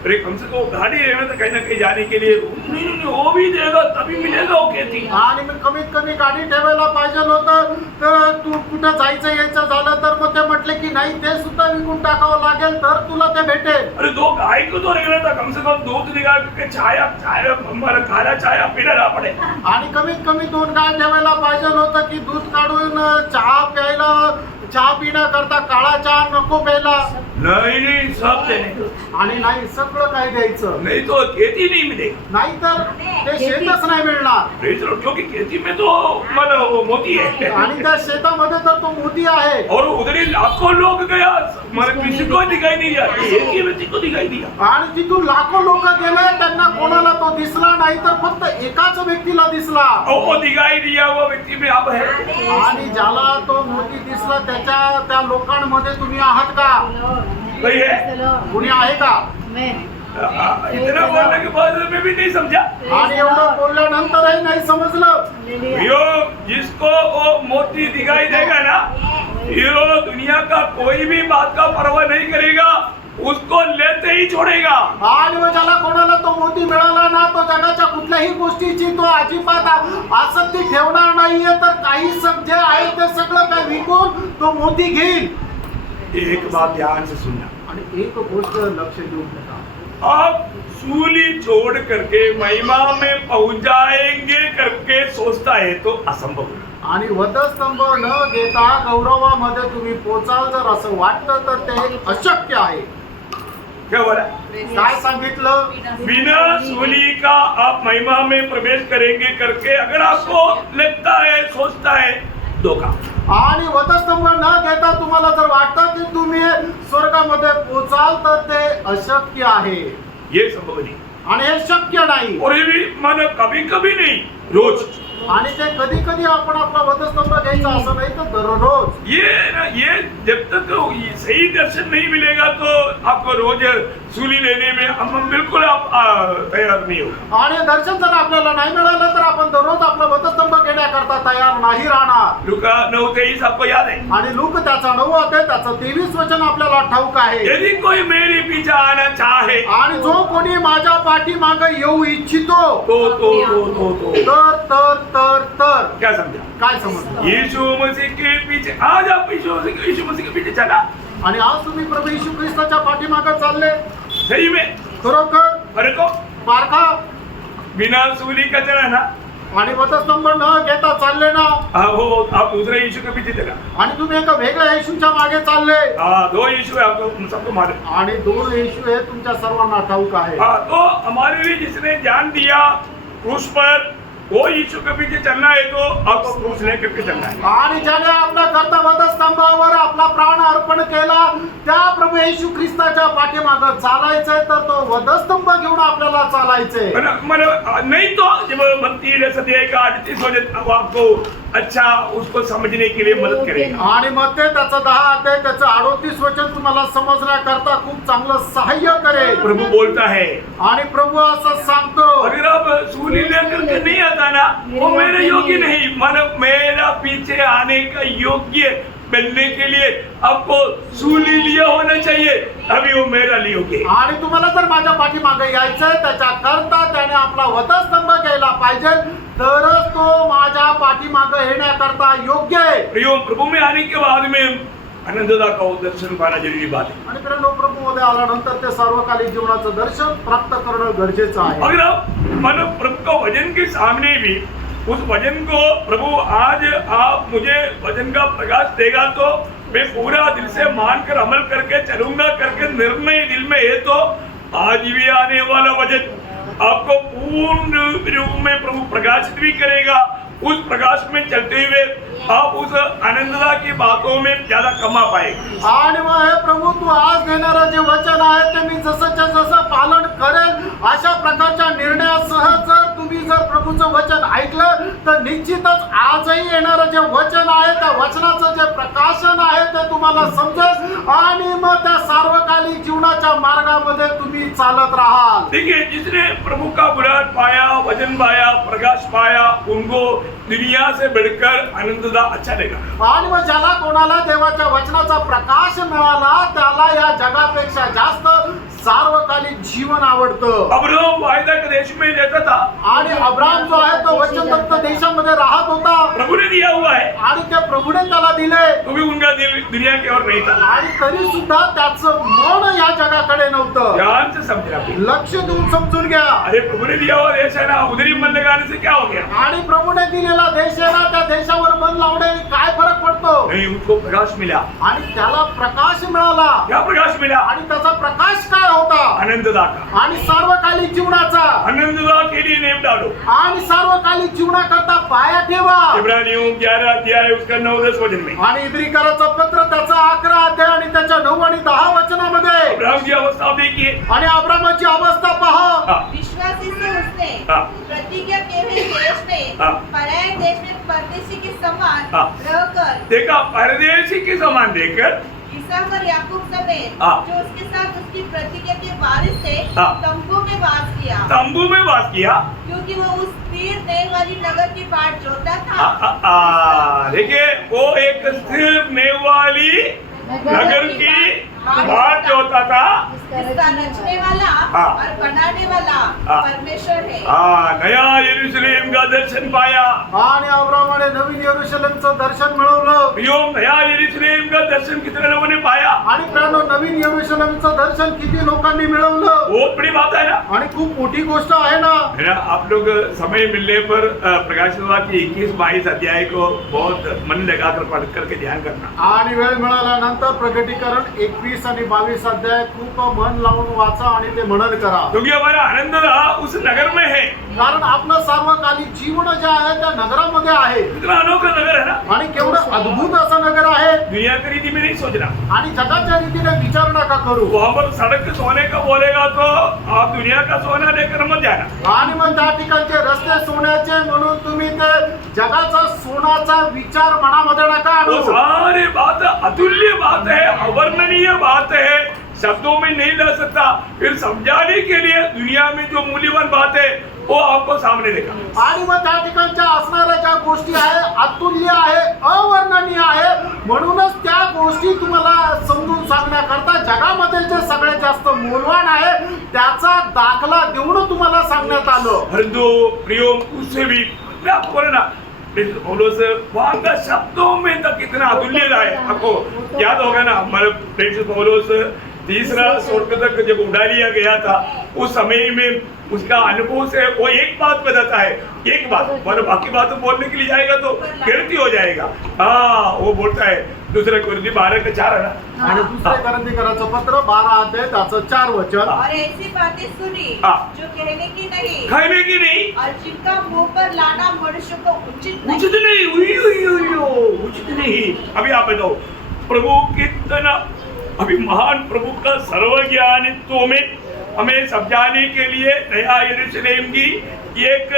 अरे कम से कम गाड़ी रहना था कहीं ना कहीं जाने के लिए, नहीं वो भी देगा तभी मिलेगा वो खेती। आणि मग कमीत कमी गाडी ठेवायला पाहिजे होतं, तर तू कुठं जायचं यायचं झालं तर मग ते म्हटले की नाही ते सुद्धा विकून टाकावं लागेल तर तुला ते भेटेल. अरे 2 गाय को तो रहना था, कम से कम दूध निकाल के चाय हमारा खाना चाय पीना पड़े। आणि कमीत कमी 2 गाय ठेवायला पाहिजे होतं की दूध काढून चहा प्यायला, चहा पिण्याकरता काळा चहा नको प्यायला. नहीं नहीं सब देने आणि नाही सगळं काही द्यायचं, नहीं तो खेती नहीं मिलेगी नाहीतर ते शेतच नाही मिळणार. प्रेज लॉर्ड, क्योंकि खेती में तो मतलब वो मोती है आणि त्या शेतामध्ये तर तो मोती आहे. और उधर ही लाखों लोग गया मतलब किसी को दिखाई नहीं दिया, एक ही व्यक्ति को दिखाई दिया. आणि तिथून लाखो लोक गेले, त्यांना कोणाला तो दिसला नाही, तर फक्त एकाच व्यक्तीला दिसला. और वो दिखाई दिया वो व्यक्ति में अब है. आणि ज्याला तो मोती दिसला त्या लोकांमध्ये तुम्ही आहात का? वही है. कुणी आहे का? इतना बोलने के बाद मैं भी नहीं समझा. आणि एवढं बोलल्यानंतरही नाही समजलं. यो जिसको वो मोती दिखाई देगा ना, यो दुनिया का कोई भी बात का परवाह नहीं करेगा, उसको लेते ही छोड़ेगा. आणि मग ज्याला कोणाला तो मोती मिळाला ना, तो जगाच्या कुठल्याही गोष्टीची तो अजिबात आसक्ती ठेवणार नाहीये, तर काही जे आहे ते सगळं काय विकून तो मोती घेईल. एक बात ध्यान से सुनना. आणि एक गोष्ट लक्ष देऊन बघा, आप सूली छोड़ करके महिमा में पहुंच जाएंगे करके सोचता है तो असंभव है. आणि वधस्तंभ न घेता गौरवामध्ये तुम्ही पोचाल जर असं वाटतं तर ते अशक्य आहे. क्या बोला? काय सांगितलं? बिना सूली का आप महिमा में प्रवेश करेंगे करके अगर आपको लगता है, सोचता है, धोखा. आणि वधस्तंभ न घेता तुम्हाला जर वाटतं की तुम्ही स्वर्गामध्ये पोचाल तर ते अशक्य आहे. ये संभव नहीं. आणि हे शक्य नाही. और ये भी मानो कभी कभी नहीं, रोज. आणि ते कधी कधी आपण आपला वधस्तंभ घ्यायचा असं नाही, तर दररोज. ये जब तक सही दर्शन नहीं मिलेगा तो आपको रोज सूली लेने में हम बिल्कुल आप तैयार नहीं हो. आणि दर्शन जर आपल्याला नाही मिळालं तर आपण दररोज आपला वधस्तंभ घेण्याकरता तयार नाही राहणार. लुका 9:23 आपको याद है. आणि लूक त्याचा 9 अध्याय त्याचं 23 वचन आपल्याला ठाऊक आहे. यदि कोई मेरे पीछे आना चाहे आणि जो कोणी माझ्या पाठीमागे येऊ इच्छितो तो तर क्या समझा? काय समजलं? यीशु मसीह के पीछे आज आप यीशु मसीह के पीछे चला आणि आज तुम्ही प्रभू येशू ख्रिस्ताच्या पाठीमागे चालले सही में खरोखर अरे को पारखा. बिना सूली का चला ना, आणि वधस्तंभ न घेता चालले ना, वो आप दूसरे यीशु के पीछे चला. आणि तुम्ही एका वेगळ्या येशूच्या मागे चालले. दो यीशु है, आपको सबको मालूम. आणि 2 येशू हे तुमच्या सर्वांना ठाऊक आहे. तो हमारे लिए जिसने जान दिया क्रूस पर, वो यीशु के पीछे चलना है तो आपको क्रूस लेकर के चलना है. आणि ज्याने आपला करता वधस्तंभावर आपला प्राण अर्पण केला त्या प्रभू येशू ख्रिस्ताच्या पाठीमागे चालायचंय, तर तो वधस्तंभ घेऊन आपल्याला चालायचंय. नहीं तो जब भक्ति रस देगा 38 हो जाए, वो आपको अच्छा उसको समझने के लिए मदत करेगा. आणि मग ते त्याचं 10 अध्याय त्याचं 38 वचन तुम्हाला समजण्याकरता खूप चांगलं सहाय्य करेल. प्रभु बोलता है, आणि प्रभू असं सांगतो, अगर आप सूली लेकर के नहीं आता ना, वो मेरे योग्य नहीं. मानो मेरा पीछे आने का योग्य बनने के लिए आपको सूली लिया होना चाहिए, अभी वो मेरा लियोगे. आणि तुम्हाला जर माझ्या पाठीमागे यायचंय त्याच्या करता त्याने आपला वधस्तंभ घ्यायला पाहिजे, तरच तो माझ्या पाठीमागे येण्याकरता योग्य आहे. प्रियो, प्रभु में आने के बाद में आनंददा का वो दर्शन पाना जरूरी बात है. आणि प्रिय प्रभू मध्ये आल्यानंतर ते सार्वकालिक जीवनाचं दर्शन प्राप्त करणं गरजेचं आहे. अगर आप मानो प्रभु का वचन के सामने भी उस वचन को प्रभु आज आप मुझे वचन का प्रकाश देगा तो मैं पूरा दिल से मानकर अमल करके चलूंगा करके निर्णय दिल में है, तो आज भी आने वाला वचन आपको पूर्ण रूप में प्रभु प्रकाशित भी करेगा. उस प्रकाश में चलते हुए आप उस आनंददा की बातों में ज्यादा कमा पाएंगे. आणि मग हे प्रभू तू आज देणारं जे वचन आहे ते मी जसं पालन करेल अशा प्रकारच्या निर्णयासह जर तुम्ही जर प्रभूचं वचन ऐकलं तर निश्चितच आजही येणारं जे वचन आहे त्या वचनाचं जे प्रकाशन आहे ते तुम्हाला समजेल आणि मग त्या सार्वकालिक जीवनाच्या मार्गामध्ये तुम्ही चालत राहाल. देखिए, जिसने प्रभु का बुलाहट पाया, वचन पाया, प्रकाश पाया, उनको दुनिया से बढ़कर आनंददा अच्छा लगा. आणि मग ज्याला कोणाला देवाच्या वचनाचा प्रकाश मिळाला त्याला या जगापेक्षा जास्त सार्वकालिक जीवन आवडतं. अब्राहम वायदा के देश में रहता था, आणि अब्राहम जो आहे तो वचनदत्त देशामध्ये राहत होता प्रभु ने दिया हुआ है, आणि त्या प्रभूने त्याला दिले. तो भी उनका दिल दुनिया की ओर नहीं था. आणि तरी सुद्धा त्याचं मन या जगाकडे नव्हतं. ध्यान से समझना. लक्ष देऊन समजून घ्या. अरे प्रभु ने दिया हुआ देश है ना, उधर ही मन लगाने से क्या हो गया? आणि प्रभूने दिलेला देश आहे ना, त्या देशावर मन लावण्याने काय फरक पडतो? नहीं उसको प्रकाश मिला। आणि त्याला प्रकाश मिळाला क्या प्रकाश मिला? आणि त्याचा प्रकाश काय होता आनंददा का। आणि सार्वकालिक जीवनाचा आनंददा के लिए नेम डालो। आणि सार्वकालिक जीवनाकरता पाया ठेवा। इब्रानियों 11 अध्याय उसका 9-10 वचन में आणि इब्रिकराचं पत्र त्याचा 11 अध्याय आणि त्याच्या 9 आणि 10 वचनामध्ये अब्राहम की अवस्था देखिए। आणि अब्रामाची अवस्था पहा। हाँ, विश्वासी से उसने हाँ। प्रतिज्ञा के हुए देश में हाँ। पराये देश में परदेशी के समान हाँ। रहकर देखा परदेशी के समान देखकर इसहाक और याकूब समेत हाँ। जो उसके साथ उसकी प्रतिज्ञा के वारिस थे हाँ। तंबू में वास किया, तंबू में वास किया। क्योंकि वो उस तीर देने वाली नगर की बाट जोता था। देखिए वो एक स्थिर नेव वाली नगर की बात जो होता था। इसका रचने वाला हाँ। और बनाने वाला हाँ। परमेश्वर है। नया यरूशलेम का दर्शन पाया। आणि अब्रामाने नवीन यरूशलेमचं दर्शन मिळवलं। यो नया यरूशलेम का दर्शन कितने लोगों ने पाया? आणि प्राणो नवीन यरूशलेमचं दर्शन किती लोकांनी मिळवलं? बहुत बड़ी बात है ना। आणि खूप मोठी गोष्ट आहे ना। है ना। आप लोग समय मिलने पर प्रकाशित वाक्य 21-22 अध्याय को बहुत मन लगाकर पढ़ करके ध्यान करना। आणि वेळ मिळाल्यानंतर प्रकटीकरण 21 आणि 22 अध्याय खूप मन लावून वाचा आणि ते मनन करा। क्योंकि हमारा आनंद उस नगर में है। कारण आपलं सार्वकालिक जीवन जे आहे त्या नगरामध्ये आहे। कितना अनोखा नगर है ना। आणि केवढं अद्भुत असं नगर आहे। दुनिया की रीति में नहीं सोचना। आणि जगाच्या रीतीने विचार नका करू। वहां पर सड़क सोने का बोलेगा तो आप दुनिया का सोना लेकर मत जाना। आणि मग त्या ठिकाणचे रस्ते सोन्याचे म्हणून तुम्ही ते जगाचा सोनाचा विचार मनामध्ये नका वो आणू। सारी बात अतुल्य बात है, अवर्णनीय बात है, शब्दों में नहीं ला सकता। फिर समझाने के लिए दुनिया में जो मूल्यवान बात है वो आपको सामने देखा। आणि मग त्या ठिकाणच्या असणाऱ्या ज्या गोष्टी आहे अतुल्य आहे, अवर्णनीय आहे, म्हणूनच त्या गोष्टी तुम्हाला समजून सांगण्याकरता जगामध्ये जे सगळ्यात जास्त मूल्यवान आहे त्याचा दाखला देऊन तुम्हाला सांगण्यात आलं। परंतु प्रियो उससे भी मैं आपको बोला ना, पौलुस वहां का शब्दों में तक कितना अतुल्य है। आपको याद होगा ना हमारे प्रेषित पौलुस तीसरा स्वर्ग तक जब उठा लिया गया था उस समय में उसका अनुभव से वो एक बात बताता है, एक बात, और बाकी बात बोलने के लिए जाएगा तो गिरती हो जाएगा। हाँ वो बोलता है दूसरे कुरिन्थी 12:4 है ना। आणि दुसरे करंथीकराचं पत्र 12 अध्याय त्याचं 4 वचन। और ऐसी बातें सुनी हाँ। जो कहने की नहीं, खाने की नहीं, और जिनका मुंह पर लाना मनुष्य को उचित नहीं। उचित नहीं, उचित नहीं। अभी आप बताओ प्रभु कितना, अभी महान प्रभु का सर्वज्ञानित्व में हमें समझाने के लिए नया यरूशलेम की एक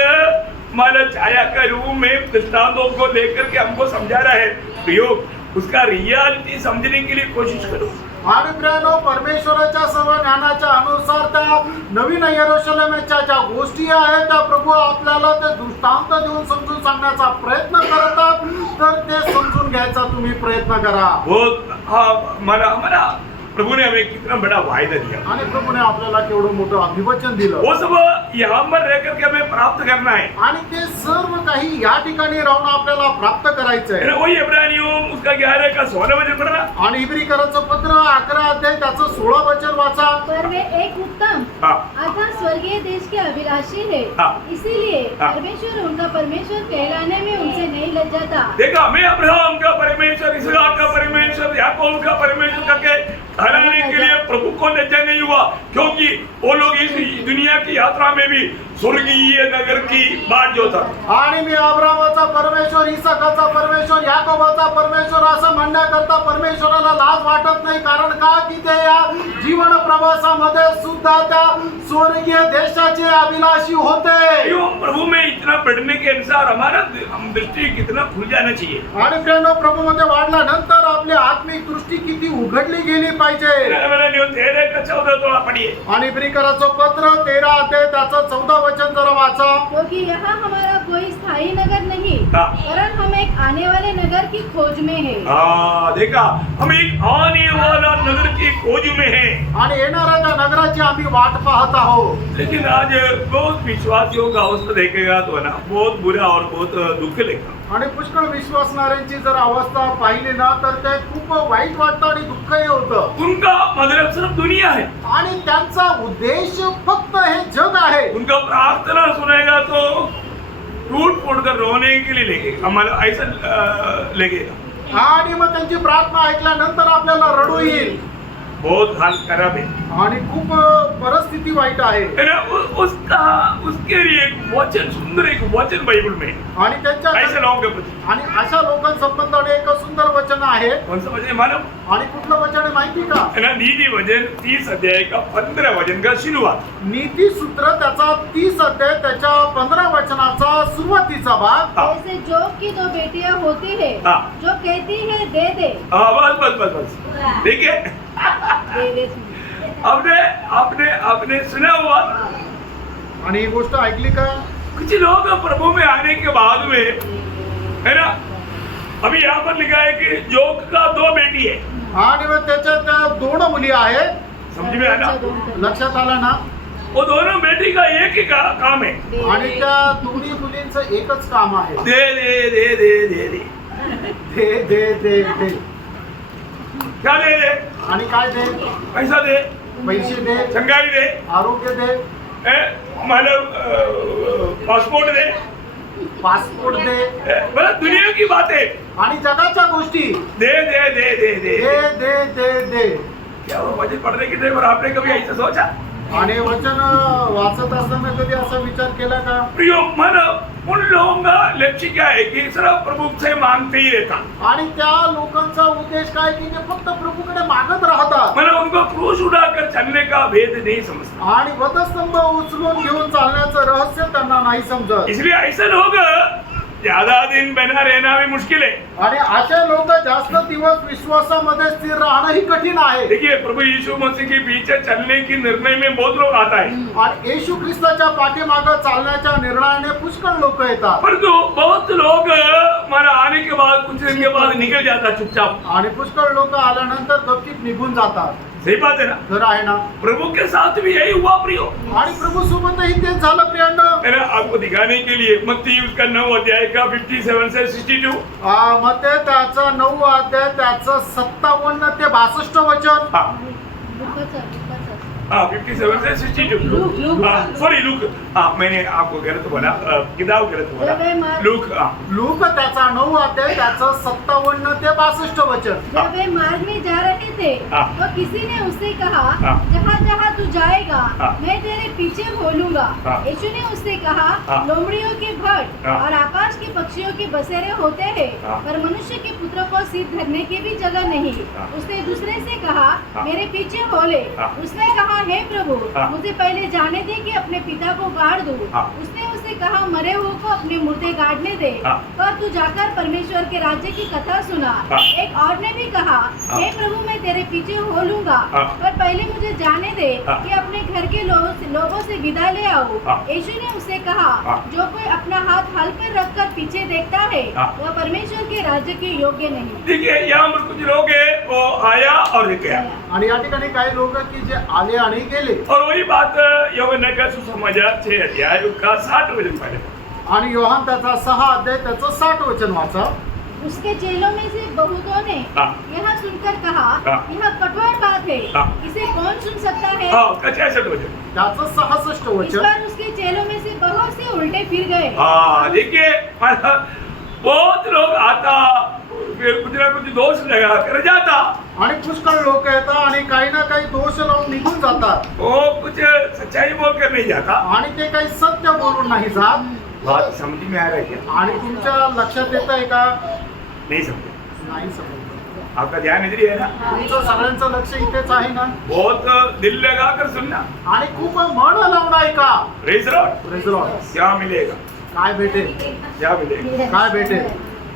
छाया के रूप में दृष्टांतों को लेकर के हमको समझा रहा है। प्रयोग उसका रियलिटी समझने के लिए कोशिश करो। आणि प्रियानो, परमेश्वराच्या सर्व ज्ञानाच्या अनुसार त्या नवीन यरूशलेमच्या ज्या गोष्टी आहेत त्या प्रभू आपल्याला ते दृष्टांत देऊन समजून सांगण्याचा प्रयत्न करतात, तर ते समजून घ्यायचा तुम्ही प्रयत्न करा। हमारा प्रभु ने हमें कितना बड़ा वायदा दिया आणि प्रभूने आपल्याला केवढं मोठं अभिवचन दिलं। वो सब यहाँ पर रह करके हमें प्राप्त करना है। आणि ते सर्व काही या ठिकाणी राहून आपल्याला प्राप्त करायचं आहे। वही इब्रानियों उसका 11 का 16 वचन पढ़ना। आणि इब्रिकराचं पत्र 11 अध्याय त्याचं 16 वचन वाचा। पर वे एक उत्तम हाँ। अतः स्वर्गीय देश के अभिलाषी है, हाँ। इसीलिए हाँ। परमेश्वर उनका परमेश्वर कहलाने में उनसे नहीं लज्जाता। देखा, हमें अब्राहम का परमेश्वर, इसहाक का परमेश्वर, याकूब का परमेश्वर करके कहलाने के लिए प्रभु को लज्जा नहीं हुआ, क्योंकि वो लोग इस दुनिया की यात्रा में भी स्वर्गीय नगर की बाट जो था। आणि मी अब्रामाचा परमेश्वर, इसहाकाचा परमेश्वर, याकोबाचा परमेश्वर असं म्हणण्याकरता परमेश्वराला लाज वाटत नाही। कारण का की ते या जीवन प्रवासामध्ये सुद्धा त्या स्वर्गीय देशाचे अभिलाषी होते। प्रभु में इतना बढ़ने के अनुसार हमारा दृष्टि कितना खुल जाना चाहिए। आणि प्रियानो, प्रभु मध्ये वाढल्यानंतर आपली आत्मिक दृष्टी किती उघडली गेली पाहिजे। 13 का 14 थोड़ा पढ़िए। आणि इब्रिकराचं पत्र 13 अध्याय त्याचं 14 वचन जरा वाचा। क्योंकि यहाँ हमारा कोई स्थायी नगर नहीं, हाँ। वरन हम एक आने वाले नगर की खोज में है। देखा, हम एक आने वाला नगर की खोज में है आणि येणाऱ्या त्या नगराची आम्ही वाट पाहत आहोत। लेकिन आज बहुत विश्वासियों का अवस्था देखेगा तो ना बहुत बुरा और बहुत दुख लगता। आणि पुष्कळ विश्वासणाऱ्यांची जर अवस्था पाहिली ना तर ते खूप वाईट वाटतं आणि दुःखही होतं। उनका मतलब सिर्फ दुनिया है, आणि त्यांचा उद्देश फक्त हे जग आहे। उनका प्रार्थना सुनेगा तो टूट फूट कर रोने के लिए लगेगा, हमारा ऐसा लगेगा। आणि मग त्यांची प्रार्थना ऐकल्यानंतर आपल्याला रडू येईल बहुत हाल खराब है आणि खूप परिस्थिती वाईट आहे है ना उसके लिए एक वचन, सुंदर एक वचन बाइबल में आणि त्यांच्या ऐसे लोगों के प्रति आणि अशा लोकांसंबंधाने एक सुंदर वचन आहे कौन सा वचन है मालूम आणि कुठलं वचन आहे माहिती का? है ना? नीति वचन 30 अध्याय का 15 वचन का शुरुआत। नीती सूत्र त्याचा 30 अध्याय त्याच्या 15 वचनाचा सुरुवातीचा भाग हाँ। जैसे जोग की 2 बेटियां होती है हाँ। जो कहती है दे दे हाँ, बस देखिए दे दे आपने आपने आपने सुना हुआ आणि ही गोष्ट ऐकली का? कुछ लोग प्रभु में आने के बाद में, है ना, अभी यहाँ पर लिखा है कि जोग का 2 बेटी है। आणि मग त्याच्यात त्या 2 मुली आहेत, समझ में आना? लक्षात आलं ना? वो दोनों बेटी का एक ही काम है, आणि त्या दोन्ही मुलींचं एकच काम आहे, दे दे दे दे दे दे दे दे दे दे क्या दे दे? आणि काय दे? पैसा दे, पैसे दे, चंगाई दे, आरोग्य दे, मतलब पासपोर्ट दे, पासपोर्ट दे मतलब दुनिया की बातें आणि जगाच्या गोष्टी दे दे दे दे दे दे दे दे दे क्या वो वचन पढ़ने के टाइम पर आपने कभी ऐसा सोचा? आणि वचन वाचत असताना कधी असा विचार केला का? प्रियो मन उन लोगों का लक्ष्य क्या है कि सिर्फ प्रभु से मांगते ही रहता, आणि त्या लोकांचा उद्देश काय की ते फक्त प्रभूकडे मागत राहतात मतलब उनको क्रूस उठाकर चलने का भेद नहीं समझता। आणि वधस्तंभ उचलून घेऊन चालण्याचं रहस्य त्यांना नाही समजत. इसलिए ऐसे लोग ज्यादा दिन बना रहना भी मुश्किल है। आणि असे लोक जास्त दिवस विश्वासामध्ये स्थिर राहणं ही कठीण आहे. देखिए प्रभु यीशु मसीह के पीछे चलने की निर्णय में बहुत लोग आता है, आणि येशू ख्रिस्ताच्या पाठीमागं चालण्याच्या निर्णयाने पुष्कळ लोक येतात, परंतु बहुत लोग हमारा आने के बाद कुछ दिन के बाद निकल जाता चुपचाप। आणि पुष्कळ लोक आल्यानंतर गपचिप निघून जातात. सही बात है ना? खरं आहे ना? प्रभु के साथ भी यही हुआ प्रियो, आणि प्रभू सोबतही तेच झालं प्रियांनो. है ना? आपको दिखाने के लिए मत्ती उसका 9 अध्याय का 57 से 62। मग ते त्याचं 9 अध्याय त्याचं 57 ते 62 वचन. हाँ लुकाचं. हाँ 57 से 62। लूक। सॉरी लूक, हाँ मैंने आपको गलत बोला, किताब गलत बोला, लूक। हाँ लूक त्याचा 9 अध्याय त्याचं 57 ते 62 वचन. जब वे मार्ग में जा रहे थे हाँ। तो किसी ने उससे कहा हाँ। जहाँ जहाँ तू जाएगा हाँ। मैं तेरे पीछे बोलूंगा। हाँ। यीशु ने उससे कहा हाँ। लोमड़ियों के भट हाँ। और आकाश के पक्षियों के बसेरे होते हैं, हाँ। पर मनुष्य के पुत्र को सिर धरने की भी जगह नहीं। हाँ। उसने दूसरे से कहा हाँ। मेरे पीछे हो ले। हाँ। उसने कहा हे प्रभु हाँ। मुझे पहले जाने दे कि अपने पिता को गाड़ दूं। हाँ। उसने उसे कहा मरे हुए को अपने मुर्दे गाड़ने दे, हाँ। पर तू जाकर परमेश्वर के राज्य की कथा सुना। हाँ। एक और ने भी कहा हे प्रभु मैं तेरे पीछे हो लूंगा, हाँ। पर पहले मुझे जाने दे हाँ। कि अपने घर के लोगों से विदा ले आऊं। हाँ। यीशु ने उसे कहा हाँ। जो कोई अपना हाथ हल पर रखकर पीछे देखता है हाँ। वह परमेश्वर के राज्य के योग्य नहीं। देखिए यहाँ पर कुछ लोग है वो आया और गया, आणि या ठिकाणी काही लोक की जे आले आणि गेले. और वही बात यूहन्ना का सुसमाचार 6 अध्याय उसका 60 वचन पढ़े। आणि योहान त्याचा 6 अध्याय त्याचं 60 वचन वाचा. उसके चेलों में से बहुतों ने हाँ। यह सुनकर कहा हाँ। यह कठोर बात है, हाँ। इसे कौन सुन सकता है। हाँ उसका 66 वचन। त्याचं 66 इस वचन. पर उसके चेलों में से बहुत से उल्टे फिर गए। हाँ देखिए बहुत लोग आता फिर कुछ ना कुछ दोष लगा कर जाता, आणि पुष्कळ लोक येतात आणि काही ना काही दोष लावून निघून जातात, वो कुछ सच्चाई बोल कर नहीं जाता। आणि ते काही सत्य बोलून नाही जात. बात समझ में आ रहा है क्या? आणि तुमच्या लक्षात येत आहे का? नहीं समझे? नाही समजत. आपका ध्यान इधर ही है ना? तुमचं सगळ्यांचं लक्ष इथेच आहे ना? बहुत दिल लगा कर सुनना। आणि खूप मन लावून ऐका. Praise Lord. Praise the Lord. क्या मिलेगा? काय भेटेल? क्या मिलेगा? काय भेटेल?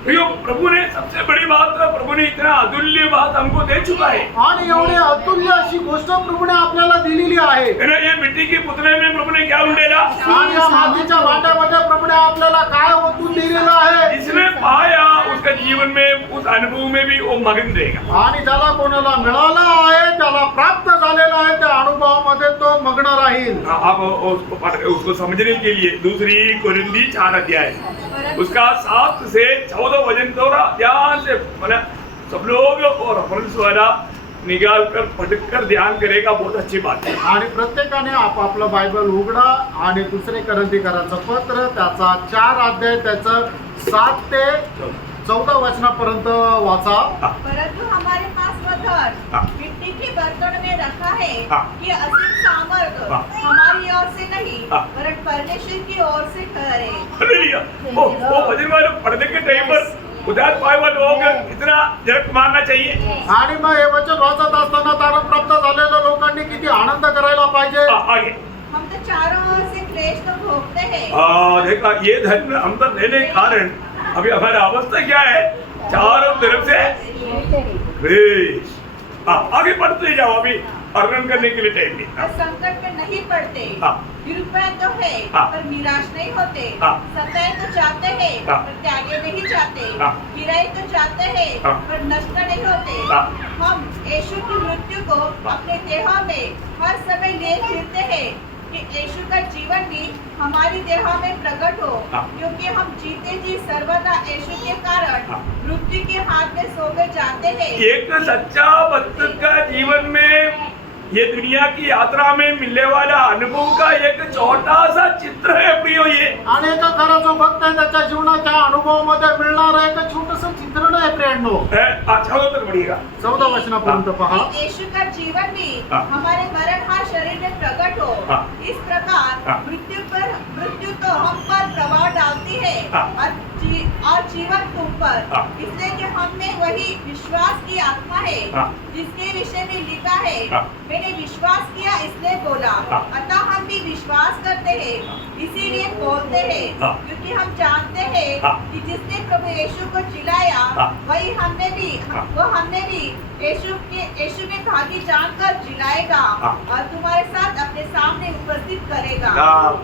प्रियो प्रभु ने सबसे बड़ी बात, प्रभु ने इतना अतुल्य बात हमको दे चुका है, आणि एवढी अतुल्य अशी गोष्ट प्रभूने आपल्याला दिलेली आहे. है ना? ये मिट्टी के पुतले में प्रभु ने क्या उंडेला? आणि या मातीच्या भांड्यामध्ये प्रभूने आपल्याला काय ओतून दिलेलं आहे. जिसने पाया उसका जीवन में उस अनुभव में भी वो मगन रहेगा। आणि ज्याला कोणाला मिळाला आहे त्याला प्राप्त झालेला आहे त्या अनुभवामध्ये तो मग्न राहील. आप उसको समझने के लिए दूसरी कोरिन्थी 4 अध्याय उसका 7 से 14 वचन थोड़ा ध्यान से सब लोग और रेफरेंस वाला निकाल कर पढ़ कर ध्यान करेगा, बहुत अच्छी बात है। आणि प्रत्येकाने आपापलं बायबल उघडा आणि दुसरे करंथीकरांचं पत्र त्याचा 4 अध्याय त्याचं 7 ते 14 वचनापर्यंत वाचा. परंतु हमारे पास वह धन मिट्टी के बर्तन में रखा है कि असीम सामर्थ हमारी ओर से नहीं वरन परमेश्वर की ओर से ठहरे. हालेलुया. वो भजन वाले पढ़ने के टाइम पर उदार पाए हुए लोग इतना जरक मारना चाहिए. आणि मग हे वचन वाचत असताना तारण प्राप्त झालेल्या लोकांनी किती आनंद करायला पाहिजे. आगे हम तो चारों ओर से क्लेश तो भोगते हैं. देखा ये धन हम तो लेने के कारण अभी हमारा अवस्था क्या है, चारों तरफ से क्लेश. आगे बढ़ते जाओ, अभी वर्णन करने के लिए टाइम नहीं. और संकट में नहीं पड़ते, निरुपाय तो है पर निराश नहीं होते, सताए तो जाते हैं पर त्यागे नहीं जाते, गिराए तो जाते हैं पर नष्ट नहीं होते. हम यीशु की मृत्यु को अपने देह में हर समय ले फिरते हैं कि यीशु का जीवन भी हमारी देह में प्रकट हो, क्योंकि हम जीते जी सर्वदा यीशु के कारण मृत्यु के हाथ में सौंपे जाते हैं. एक सच्चा भक्त का जीवन में ये दुनिया की यात्रा में मिलने वाला अनुभव का एक छोटा सा चित्र है प्रियो. ये आणि एका खरा जो भक्त आहे त्याच्या जीवनाच्या अनुभवामध्ये मिळणार एक छोटस चित्रण आहे प्रेरणो. अच्छा होता बढ़िएगा. 14 वचनापर्यंत पहा. यीशु का जीवन भी हमारे मरणहार शरीर में प्रकट हो. इस प्रकार मृत्यु तो हम पर प्रभाव डालती है और जीवन तुम पर, इसलिए कि हमने वही विश्वास की आत्मा है जिसके विषय में लिखा है, मैंने विश्वास किया इसलिए बोला. अतः हम भी विश्वास करते हैं इसीलिए बोलते हैं, क्योंकि हम जानते हैं कि जिसने प्रभु यीशु को जिलाया वही हमने भी यीशु में भागी जानकर जिलाएगा और तुम्हारे साथ अपने सामने उपस्थित करेगा.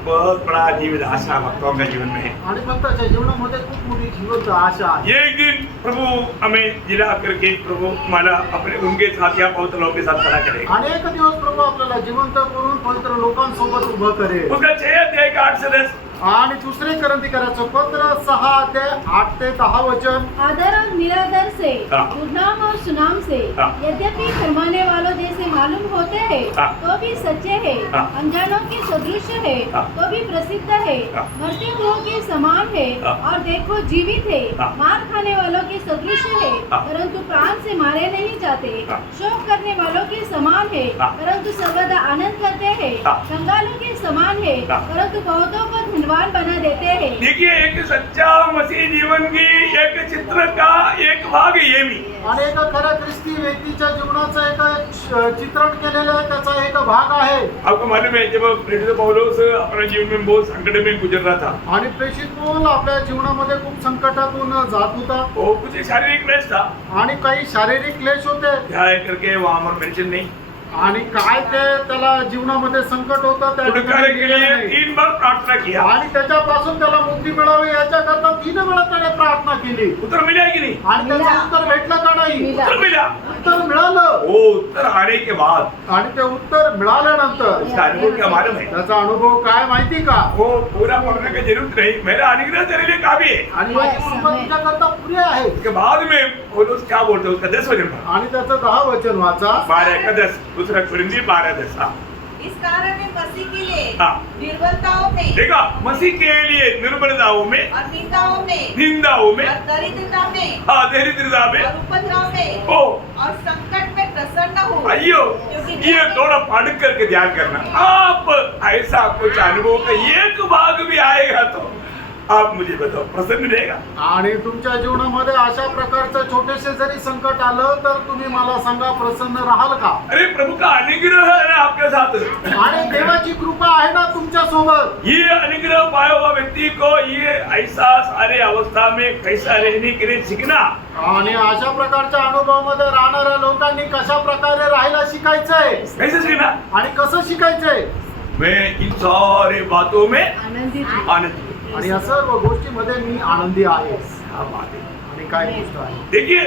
बहुत बड़ा जीवन आशा भक्तों के जीवन में है. आणि भक्ताच्या जीवनामध्ये खूप मोठी जिवंत आशा आहे. एक दिन प्रभु हमें जिला करके प्रभु हमारा अपने उनके साथ या पवित्र लोगों के साथ खड़ा करेगा. आणि एक दिवस प्रभू आपल्याला जिवंत करून पवित्र लोकांसोबत उभं करेल. उसका 6 अध्याय का 8 से 10. आणि दुसरे करंथीकराचं पत्र 6 अध्याय 8 ते 10 वचन. आदर और निरादर से, दुर्नाम और सुनाम से, यद्यपि फरमाने वालों जैसे मालूम होते हैं तो भी सच्चे हैं, अनजानों के सदृश है तो भी प्रसिद्ध है, मरते हुओं के समान है और देखो जीवित है, मार खाने वालों के सदृश है परंतु प्राण से मारे नहीं जाते, शोक करने वालों के समान है परंतु सर्वदा आनंद करते हैं, कंगालों के समान है परंतु बहुतों को धन्यवाद बना देते हैं. देखिए एक सच्चा मसीह जीवन की एक चित्र का एक भाग ये भी. आणि एक खऱ्या ख्रिस्ती व्यक्तीच्या जीवनाचं एक चित्रण केलेलं आहे, त्याचा एक भाग आहे. आपको मालूम है जब प्रेरित पौलुस अपने जीवन में बहुत संकट में गुजर रहा था, आणि प्रेषित पौल आपल्या जीवनामध्ये खूप संकटातून जात होता. वो कुछ शारीरिक क्लेश था. आणि काही शारीरिक क्लेश होते. क्या है करके वहाँ पर मेंशन नहीं. आणि काय ते त्याला जीवनामध्ये संकट होतं त्या छुटकारे ठिकाणी के लिए गेलेलं नाही. 3 बार प्रार्थना किया. आणि त्याच्यापासून त्याला मुक्ती मिळावी याच्याकरता 3 वेळा त्याने प्रार्थना केली. उत्तर मिला कि नहीं? आणि त्याचं उत्तर भेटलं का नाही? उत्तर मिला. उत्तर मिळालं. वो उत्तर आने के बाद आणि ते उत्तर मिळाल्यानंतर उसका अनुभव क्या मालूम है? त्याचा अनुभव काय माहिती का? वो पूरा पढ़ने की जरूरत नहीं, मेरा अनुग्रह तेरे लिए काफी है. आणि माझी कृपा तुझ्याकरता पुरी आहे. उसके बाद में पौलुस क्या बोलते हैं उसका 10 वचन पर. आणि त्याचं 10 वचन वाचा. 12 का 10, दूसरा कुरिन्थी 12:10. इस कारण मैं मसीह के लिए हाँ। निर्बलताओं में देखा, मसीह के लिए निर्बलताओं में, और निंदाओं में और दरिद्रता में दरिद्रता में और उपद्रव में ओ और संकट में प्रसन्न हूँ. अयो ये थोड़ा पढ़ करके ध्यान करना. आप ऐसा कुछ अनुभव का एक भाग भी आएगा तो आप मुझे बताओ, प्रसन्न रहेगा? आणि तुमच्या जीवनामध्ये अशा प्रकारचं छोटेसे जरी संकट आलं तर तुम्ही मला सांगा, प्रसन्न राहाल का? अरे प्रभु का अनुग्रह है ना आपके साथ. आणि देवाची कृपा आहे ना तुमच्या सोबत. ये अनुग्रह पाया हुआ व्यक्ति को ये ऐसा सारे अवस्था में कैसा रहने के लिए सीखना. आणि अशा प्रकारच्या अनुभवामध्ये राहणाऱ्या लोकांनी कशा प्रकारे राहायला शिकायचंय कैसे सीखना? आणि कसं शिकायचंय. मैं इन सारे बातों में आनंदित आनंद. आणि या सर्व गोष्टीमध्ये मी आनंदी आहे. क्या बात है. आणि काय गोष्ट आहे. देखिए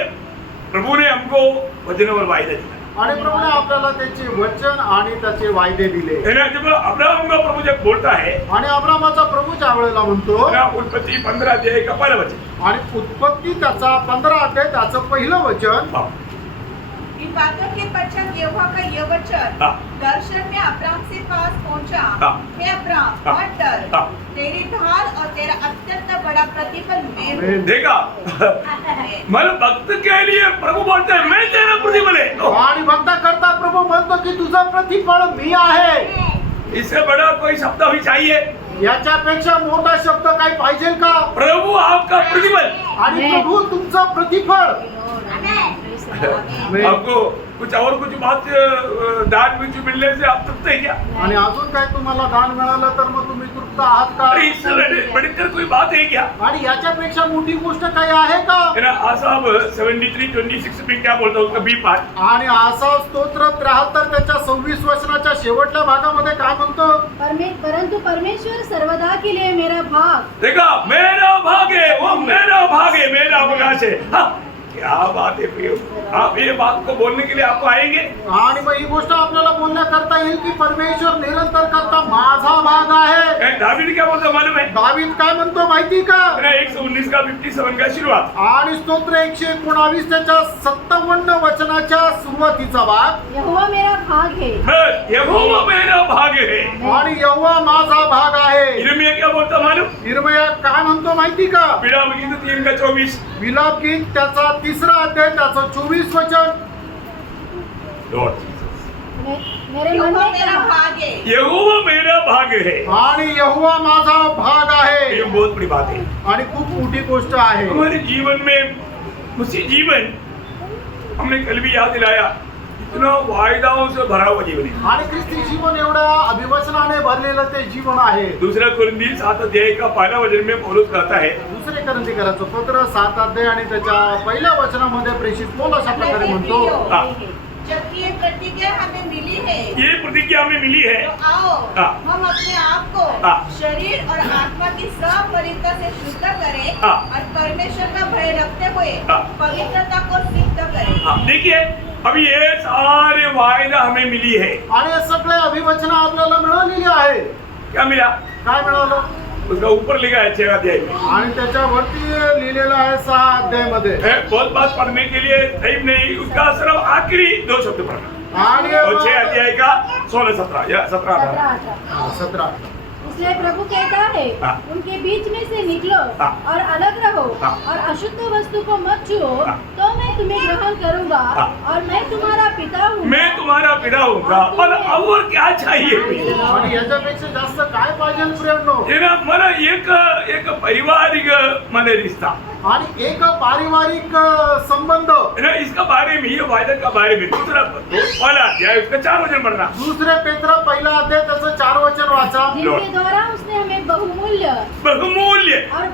प्रभु ने हमको वचन और वायदा दिया आणि प्रभूने आपल्याला त्याचे वचन आणि त्याचे वायदे दिले. है ना. जब अब्राहम का प्रभु जब बोलता है आणि अब्रामाचा प्रभू ज्या वेळेला म्हणतो, उत्पत्ति 15 अध्याय का पहला वचन. आणि उत्पत्ती त्याचा 15 अध्याय त्याचं पहिलं वचन. इन बातों के पश्चात यहोवा का यह वचन हाँ। दर्शन में अब्राहम से पास पहुंचा। हाँ। हे अब्राहम, हाँ। मत डर, हाँ। तेरी ढाल और तेरा अत्यंत बड़ा प्रतिफल मैं हूँ। आमेन. देखा मन भक्त के लिए प्रभु बोलते हैं मैं तेरा प्रतिफल है. आणि भक्त करता प्रभु म्हणतो की तुझं प्रतिफळ मी आहे. इससे बड़ा कोई शब्द अभी चाहिए? याच्यापेक्षा मोठा शब्द काही पाहिजे का? प्रभु आपका प्रतिफल. आणि प्रभु तुमचं प्रतिफळ. आमेन. आपको कुछ और कुछ बात दान में मिलने से आप तृप्त है क्या? आणि अजून काय तुम्हाला दान मिळालं तर मग तुम्ही तृप्त आहात का? अरे इससे बढ़कर कोई बात है क्या? आणि याच्यापेक्षा मोठी गोष्ट काही आहे का? है ना? आसाम 73:26 में क्या बोलता है उसका बी पार्ट. आणि असा स्तोत्र 73 त्याच्या 26 वचनाच्या शेवटच्या भागामध्ये काय म्हणतो? परंतु परमेश्वर सर्वदा के लिए मेरा भाग, देखा मेरा भाग है, वो मेरा भाग है, मेरा अवकाश है. हाँ, क्या बात है प्रियो. आप ये बात को बोलने के लिए आपको आएंगे. आणि मग ही गोष्ट आपल्याला बोलण्या करता येईल की परमेश्वर निरंतर करता माझा भाग आहे. दावीद क्या बोलता मालूम है? दावीद काय म्हणतो माहिती का? 119 का 57 का शुरुआत. आणि स्तोत्र 119 त्याच्या 57 वचनाच्या सुरुवातीचा भाग. यहोवा मेरा भाग है, बस यहोवा मेरा भाग है. आणि यहोवा माझा भाग आहे. यिर्मयाह क्या बोलता मालूम? यिर्मयाह काय म्हणतो माहिती का? विलाप गीत 3 का 24. विलाप गीत त्याचा 3रा अध्याय त्याचं 24 वचन. लॉर्ड मेरे मन यहोवा में मेरा कहा, भाग है। यहोवा मेरा भाग है. आणि यहोवा माझा भाग ये आहे. बहुत बड़ी बात है. आणि खूप मोठी गोष्ट आहे. हमारे जीवन में मसीह जीवन हमने कल भी याद दिलाया इतना वायदाओं से भरा हुआ जीवन है. आणि ख्रिस्ती जीवन एवढ्या अभिवचनाने भरलेलं ते जीवन आहे. दूसरा कुरिन्थी 7 अध्याय का पहला वचन में पौलुस कहता है दुसरे करंथीकराचं पत्र 7 अध्याय आणि त्याच्या पहिल्या वचनामध्ये प्रेषित पौल अशा प्रकारे म्हणतो. हाँ. जबकि ये प्रतिज्ञा हमें मिली है, ये प्रतिज्ञा हमें मिली है. तो आओ हाँ. हम अपने आप को हाँ. शरीर और आत्मा की सब पवित्रता से शुद्ध करें हाँ. और परमेश्वर का भय रखते हुए हाँ. पवित्रता को सिद्ध करें। हाँ, देखिए अभी ये सारे वायदा हमें मिली है. आणि हे सगळे अभिवचन आपल्याला मिळालेली आहे. क्या मिला? काय मिळालं? उसका ऊपर लिखा है 6 अध्याय में. आणि त्याच्यावरती लिहिलेलं आहे 6 अध्यायमध्ये. बहुत बात पढ़ने के लिए टाइम नहीं, उसका सिर्फ आखिरी 2 शब्द पढ़ना. आणि और 6 अध्याय का 16-17 या 17-18. 17। 17. इसलिए प्रभु कहता है, हाँ। उनके बीच में से निकलो हाँ। और अलग रहो हाँ। और अशुद्ध वस्तु को मत छुओ, हाँ। तो मैं तुम्हें ग्रहण करूंगा हाँ। और मैं तुम्हारा पिता हूँ। मैं तुम्हारा पिता हूँगा. और क्या चाहिए? आणि याच्यापेक्षा जास्त काय पाहिजे प्रेरणो? ये ना मला एक पारिवारिक मन रिश्ता आणि एक पारिवारिक संबंध. है ना. इसका बारे में, ये वायदा का बारे में दूसरा पहला अध्याय उसका 4 वचन पढ़ना. दुसरे पेत्र पहिला अध्याय त्याचं 4 वचन वाचा. जिनके द्वारा उसने हमें बहुमूल्य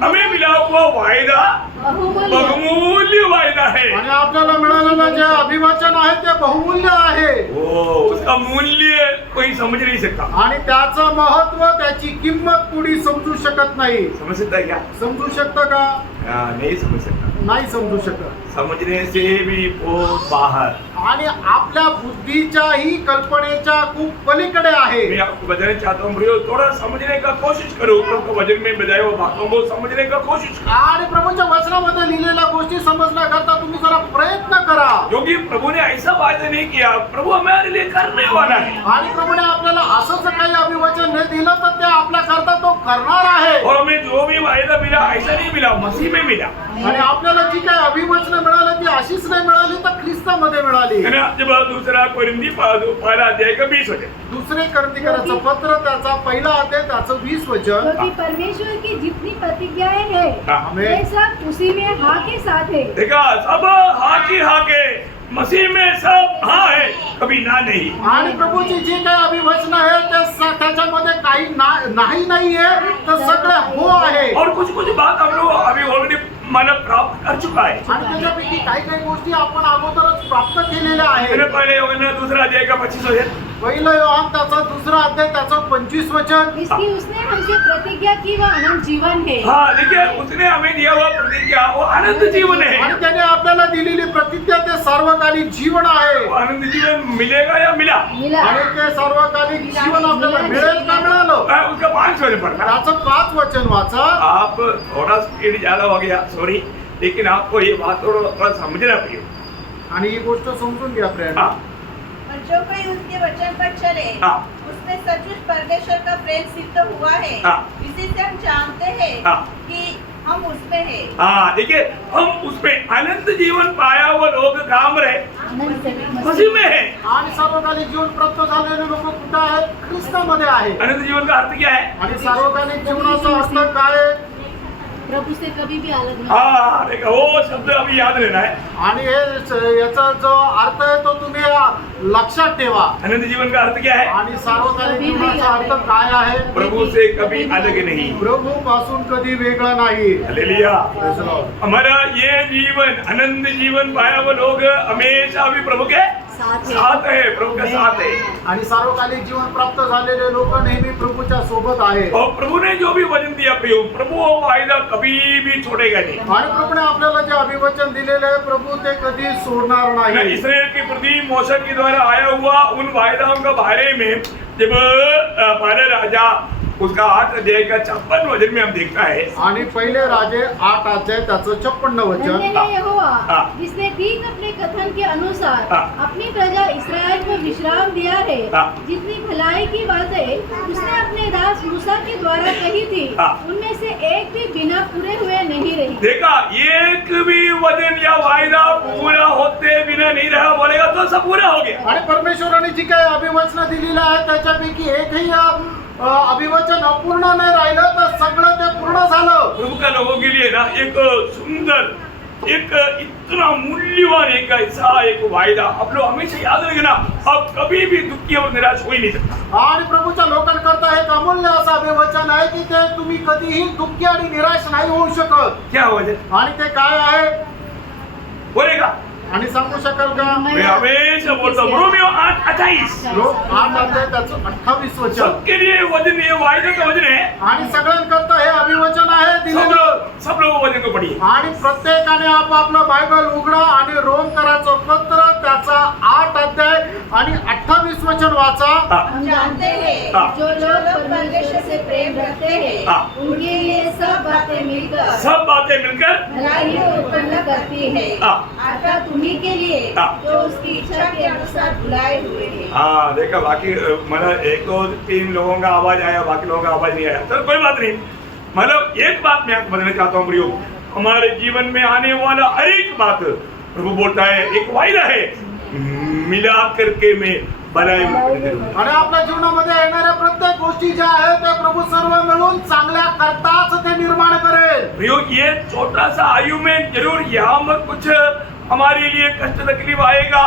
हमें मिला हुआ वायदा बहुमूल्य वायदा है. आणि आपल्याला मिळालेलं जे अभिवचन आहे ते बहुमूल्य आहे. ओ, उसका मूल्य कोई समझ नहीं सकता. आणि त्याचं महत्व त्याची किंमत कुणी समजू शकत नाही. समझ सकता है क्या? समजू शकतं का? नहीं समझ सकता. नाही समजू शकत. समझने से भी बहुत बाहर. आणि आपल्या बुद्धीच्याही कल्पनेच्या खूप पलीकडे आहे. मैं आपको बताना चाहता हूँ प्रियो, थोड़ा समझने का कोशिश करो. प्रभु के वचन में बताए हुए बातों को समझने का कोशिश करो. आणि प्रभूच्या वचनामध्ये लिहिलेल्या गोष्टी समजण्याकरता तुम्ही जरा प्रयत्न करा. क्योंकि प्रभु ने ऐसा वायदा नहीं किया. प्रभु हमारे लिए करने वाला है. आणि प्रभूने आपल्याला असंच काही अभिवचन नाही दिलं तर ते आपल्या करता तो करणार आहे. और हमें जो भी वायदा मिला ऐसा नहीं मिला, मसीह में मिला. आणि आपल्याला जी काही अभिवचन मिळाली ती अशीच नाही मिळाली तर ख्रिस्तामध्ये मिळाली. है ना. जब दूसरा कोरिन्थी पहला अध्याय का 20 वचन. दुसरे करंथीकराचं पत्र त्याचा पहिला अध्याय त्याचं 20 वचन. क्योंकि परमेश्वर की जितनी प्रतिज्ञाएं हैं हाँ. वे सब उसी में हाँ के साथ है। देखा, सब हाँ की हाँ के. मसीह में सब हाँ है, कभी ना नहीं. आणि प्रभूची जी काही अभिवचन आहे त्याच्यामध्ये काही नाही नाहीये तर सगळे हो आहे. और कुछ बात हम लोग अभी ऑलरेडी मन प्राप्त कर चुका है. आणि त्याच्यापैकी काही गोष्टी आपण अगोदरच प्राप्त केलेल्या आहेत. पहले दूसरा अध्याय का 25 वचन. पहिलं योहान त्याचा 2रा अध्याय त्याचं 25 वचन. इसकी उसने हमसे प्रतिज्ञा की वह अनंत जीवन है। हाँ, देखिए उसने हमें दिया हुआ प्रतिज्ञा वो अनंत जीवन है. आणि त्याने आपल्याला दिलेली प्रतिज्ञा ते सार्वकालिक जीवन आहे. वो अनंत जीवन मिलेगा या मिला? मिला। आणि ते सार्वकालिक जीवन आपल्याला मिळेल का मिळालं? उसका 5 वचन पढ़ना. त्याचं 5 वचन वाचा. आप थोड़ा स्पीड ज्यादा हो गया, सॉरी, लेकिन आपको ये बात थोड़ा समझना पड़ेगा. आणि ही गोष्ट समजून घ्या फ्रेंड. हाँ, और जो कोई उसके वचन पर चले हाँ. उसमें सचमुच परमेश्वर का प्रेम सिद्ध हुआ है. हाँ. इसी से हम जानते हैं हाँ. कि हम उसमें हैं. हाँ, देखिए हम उसमें अनंत जीवन पाया हुआ लोग काम रहे आनंद से उसी में है. आणि सार्वकालिक जीवन प्राप्त झालेले लोक कुठं आहेत? ख्रिस्तामध्ये आहे. अनंत जीवन का अर्थ क्या है? आणि सार्वकालिक जीवनाचा अर्थ काय आहे? प्रभु से कभी भी अलग नहीं. हाँ, देखा वो शब्द अभी याद रहना है. आणि याचा जो अर्थ आहे तो तुम्ही लक्षात ठेवा. अनंत जीवन का अर्थ क्या है? आणि सार्वकालिक जीवनाचा अर्थ काय आहे? प्रभु से कभी अलग नहीं. प्रभू पासून कधी वेगळा नाही. हालेलुया. Praise the Lord. हमारा ये जीवन अनंत जीवन पाया हुआ लोग हमेशा भी प्रभु के साथ है, प्रभु के साथ है. आणि सार्वकालिक जीवन प्राप्त झालेले लोक नेहमी प्रभूच्या सोबत आहे. और प्रभु ने जो भी वचन दिया प्रियो, प्रभु वो वायदा कभी भी छोड़ेगा नहीं. आणि प्रभूने आपल्याला जे अभिवचन दिलेले आहे प्रभू ते कधी सोडणार ना नाही. इसराइल के प्रति मूसा के द्वारा आया हुआ उन वायदाओं के बारे में जब हमारे राजा उसका 8 अध्याय का 56 वचन में हम देखता है. आणि पहिले राजे 8 अध्याय त्याचं 56 वचन. धन्य है यहोवा हाँ. जिसने ठीक अपने कथन के अनुसार हाँ. अपनी प्रजा इस्राएल को विश्राम दिया है. हाँ. जितनी भलाई की बातें उसने अपने दास मूसा के द्वारा कही थी हाँ. उनमें से एक भी बिना पूरे हुए नहीं रही. देखा, एक भी वचन या वायदा पूरा होते बिना नहीं रहा बोलेगा तो सब पूरा हो गया. आणि परमेश्वराने जी काही अभिवचन दिलेलं आहे त्याच्यापैकी एकही अभिवचन अपूर्ण नाही राहिलं तर सगळं ते पूर्ण झालं. प्रभु का लोगों के लिए ना एक सुंदर, एक इतना मूल्यवान एक ऐसा एक वायदा आप लोग हमेशा याद रखना. अब कभी भी दुखी और निराश हो ही नहीं सकता. आणि प्रभूच्या लोकांकरता एक अमूल्य असं अभिवचन आहे की ते तुम्ही कधीही दुःखी आणि निराश नाही होऊ शकत. क्या वजह आणि ते काय आहे बोलेगा? आणि सांगू शकाल का? मैं हमेशा बोलता हूँ रोमियो 8:28 रोम 8 अध्याय त्याचं 28 वचन. सबके लिए वजन, ये वायदे का वजन है. आणि सगळ्यांकरता हे अभिवचन आहे दिलेलं. सब लोग वजन को पढ़िए. आणि प्रत्येकाने आपापलं बायबल उघडा आणि रोम करायचं पत्र त्याचा 8 अध्याय आणि 28 वचन वाचा. हम जानते हैं हाँ. जो लोग परमेश्वर से प्रेम रखते हैं हाँ. उनके लिए सब बातें मिलकर सब बातें मिलकर भलाई को उत्पन्न करती है. हाँ. अर्थात तुम्ही के लिए हाँ. जो उसकी इच्छा के अनुसार बुलाए हुए हैं. हाँ, देखा बाकी मतलब 1-2-3 लोगों का आवाज आया, बाकी लोगों का आवाज नहीं आया. चलो कोई बात नहीं. मतलब एक बात मैं आपको बताना चाहता हूँ प्रियो, हमारे जीवन में आने वाला हर एक बात प्रभु बोलता है एक वायदा है, मिला करके मैं भलाई करूंगा. आणि आपल्या जीवनामध्ये येणाऱ्या प्रत्येक गोष्टी ज्या आहेत त्या प्रभू सर्व मिळून चांगल्या करताच ते निर्माण करेल. प्रियो, ये छोटा सा आयु में जरूर यहाँ पर कुछ हमारे लिए कष्ट तकलीफ आएगा,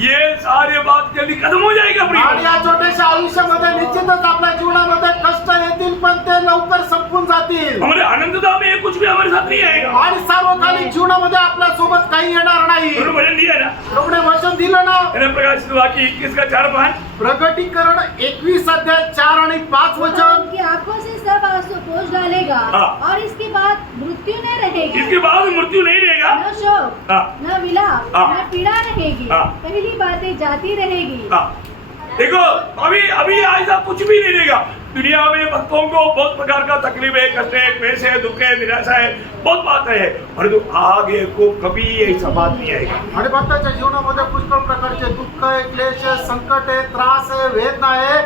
ये सारे बात जल्दी खत्म हो जाएगा आणि प्रियो. या छोट्याशा आयुष्यामध्ये निश्चितच आपल्या जीवनामध्ये कष्ट येतील पण ते लवकर संपून जातील. हमारे अनंतता में कुछ भी हमारे साथ नहीं आएगा. आणि सार्वकालिक जीवनामध्ये आपल्या सोबत काही येणार नाही. उन्होंने वचन दिया ना, प्रभूने वचन दिलं ना. मैंने प्रकाशित वाक्य 21 का 4-5 प्रगटीकरण 21 अध्याय 4 आणि 5 वचन. उनकी आंखों से सब आंसू पोंछ डालेगा हाँ. और इसके बाद मृत्यु न रहेगी. इसके बाद मृत्यु नहीं रहेगा. न शोक हाँ. न विलाप हाँ. न पीड़ा रहेगी. हाँ. पहली बातें जाती रहेगी. हाँ. देखो अभी ऐसा कुछ भी नहीं रहेगा. दुनिया में भक्तों को बहुत प्रकार का तकलीफ है, कष्ट है, क्लेश है, दुख है, निराशा है, बहुत बात है, परंतु आगे को कभी ऐसा बात नहीं आएगा. आणि भक्ताच्या जीवनामध्ये पुष्कळ प्रकारचे दुःख आहे, क्लेश आहे, संकट आहे, त्रास आहे, वेदना आहे,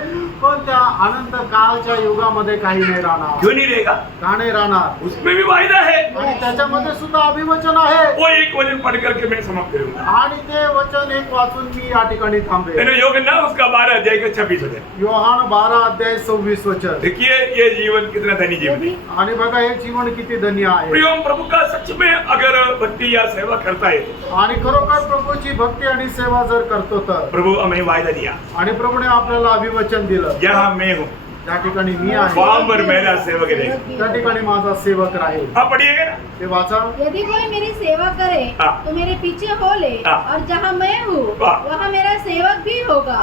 पण त्या अनंत काळच्या युगामध्ये काही नाही राहणार. क्यों नहीं रहेगा? का नाही राहणार? उसमें भी वायदा है. आणि त्याच्यामध्ये सुद्धा अभिवचन आहे. वो एक वचन पढ़ करके मैं समाप्त करूंगा. आणि ते वचन एक वाचून मी या ठिकाणी थांबेन. मैंने योगन्ना उसका 12 अध्याय का 26 वचन. योहान 12 अध्याय 26 वचन. देखिए ये जीवन कितना धनी जीवन है. आणि बघा हे जीवन किती धन्य आहे. प्रियो, प्रभु का सच में अगर भक्ति या सेवा करता है, आणि खरोखर प्रभूची भक्ती आणि सेवा जर करतो तर प्रभु हमें वायदा दिया, आणि प्रभूने आपल्याला अभिवचन दिलं. यहाँ मैं हूँ, त्या ठिकाणी मी आहे, वहाँ पर मेरा सेवक रहेगा. त्या ठिकाणी माझा सेवक राहील. आप पढ़िएगा ना. ते वाचा. यदि कोई मेरी सेवा करे हाँ. तो मेरे पीछे हो ले हाँ. और जहाँ मैं हूँ वाह. वहाँ मेरा सेवक भी होगा.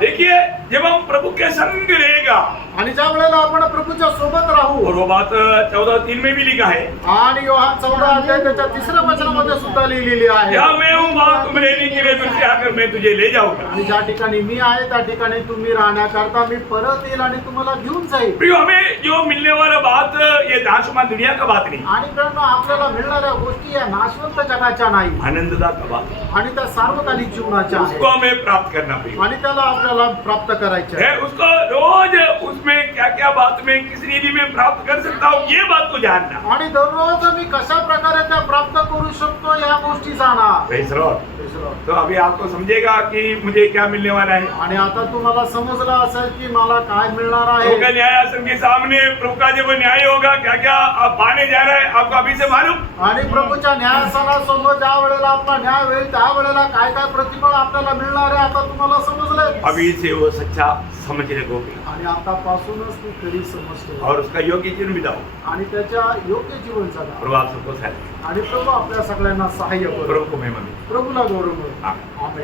देखिए जब हम प्रभु के संग रहेगा, आणि ज्या वेळेला आपण प्रभूच्या सोबत राहू. और वो बात 14:3 में भी लिखा है, आणि योहान 14 अध्याय त्याच्या 3ऱ्या वचनामध्ये सुद्धा लिहिलेली आहे या मैं हूँ वहाँ तुम रहने के लिए फिर से आकर मैं तुझे ले जाऊंगा। आणि ज्या ठिकाणी मी आहे त्या ठिकाणी तुम्ही राहण्याकरता मी परत येईल आणि तुम्हाला घेऊन जाईल. प्रियो, हमें जो मिलने वाला बात ये नाशवान दुनिया का बात नहीं, आणि मित्रांनो आपल्याला मिळणाऱ्या गोष्टी या नाशवंत जगाच्या नाही आनंददा का बात आणि त्या सार्वकालिक जीवनाच्या उसको आहेत हमें प्राप्त करना प्रियो आणि त्याला आपल्याला प्राप्त करायचे आहे. है। उसको रोज उसमें क्या क्या बात में किस रीति में प्राप्त कर सकता हूँ ये बात को जानना। आणि दररोज मी कशा प्रकारे त्या प्राप्त करू शकतो या गोष्टी जाणार. Praise the Lord। तो अभी आपको समझेगा कि मुझे क्या मिलने वाला है। आणि आता तुम्हाला समजलं असेल की मला काय मिळणार प्रभु का आहे. न्यायासन के सामने प्रभु का जब न्याय होगा क्या क्या आप पाने जा रहे हैं आपको अभी से मालूम। आणि प्रभूच्या न्यायासनासमोर ज्या वेळेला आपला न्याय होईल त्या वेळेला काय काय प्रतिफळ आपल्याला मिळणार आहे आता तुम्हाला समजलंय. अभी से वो सच्चा समझने को भी आणि आतापासूनच ती खरी समजते और उसका योग्य जीवन बिताओ। आणि त्याच्या योग्य जीवन जगा. प्रभु आप सबको सहायता आणि प्रभू आपल्या सगळ्यांना सहाय्य करो. प्रभु को महिमा दे। प्रभूला गौरव करो. आमेन। आमेन.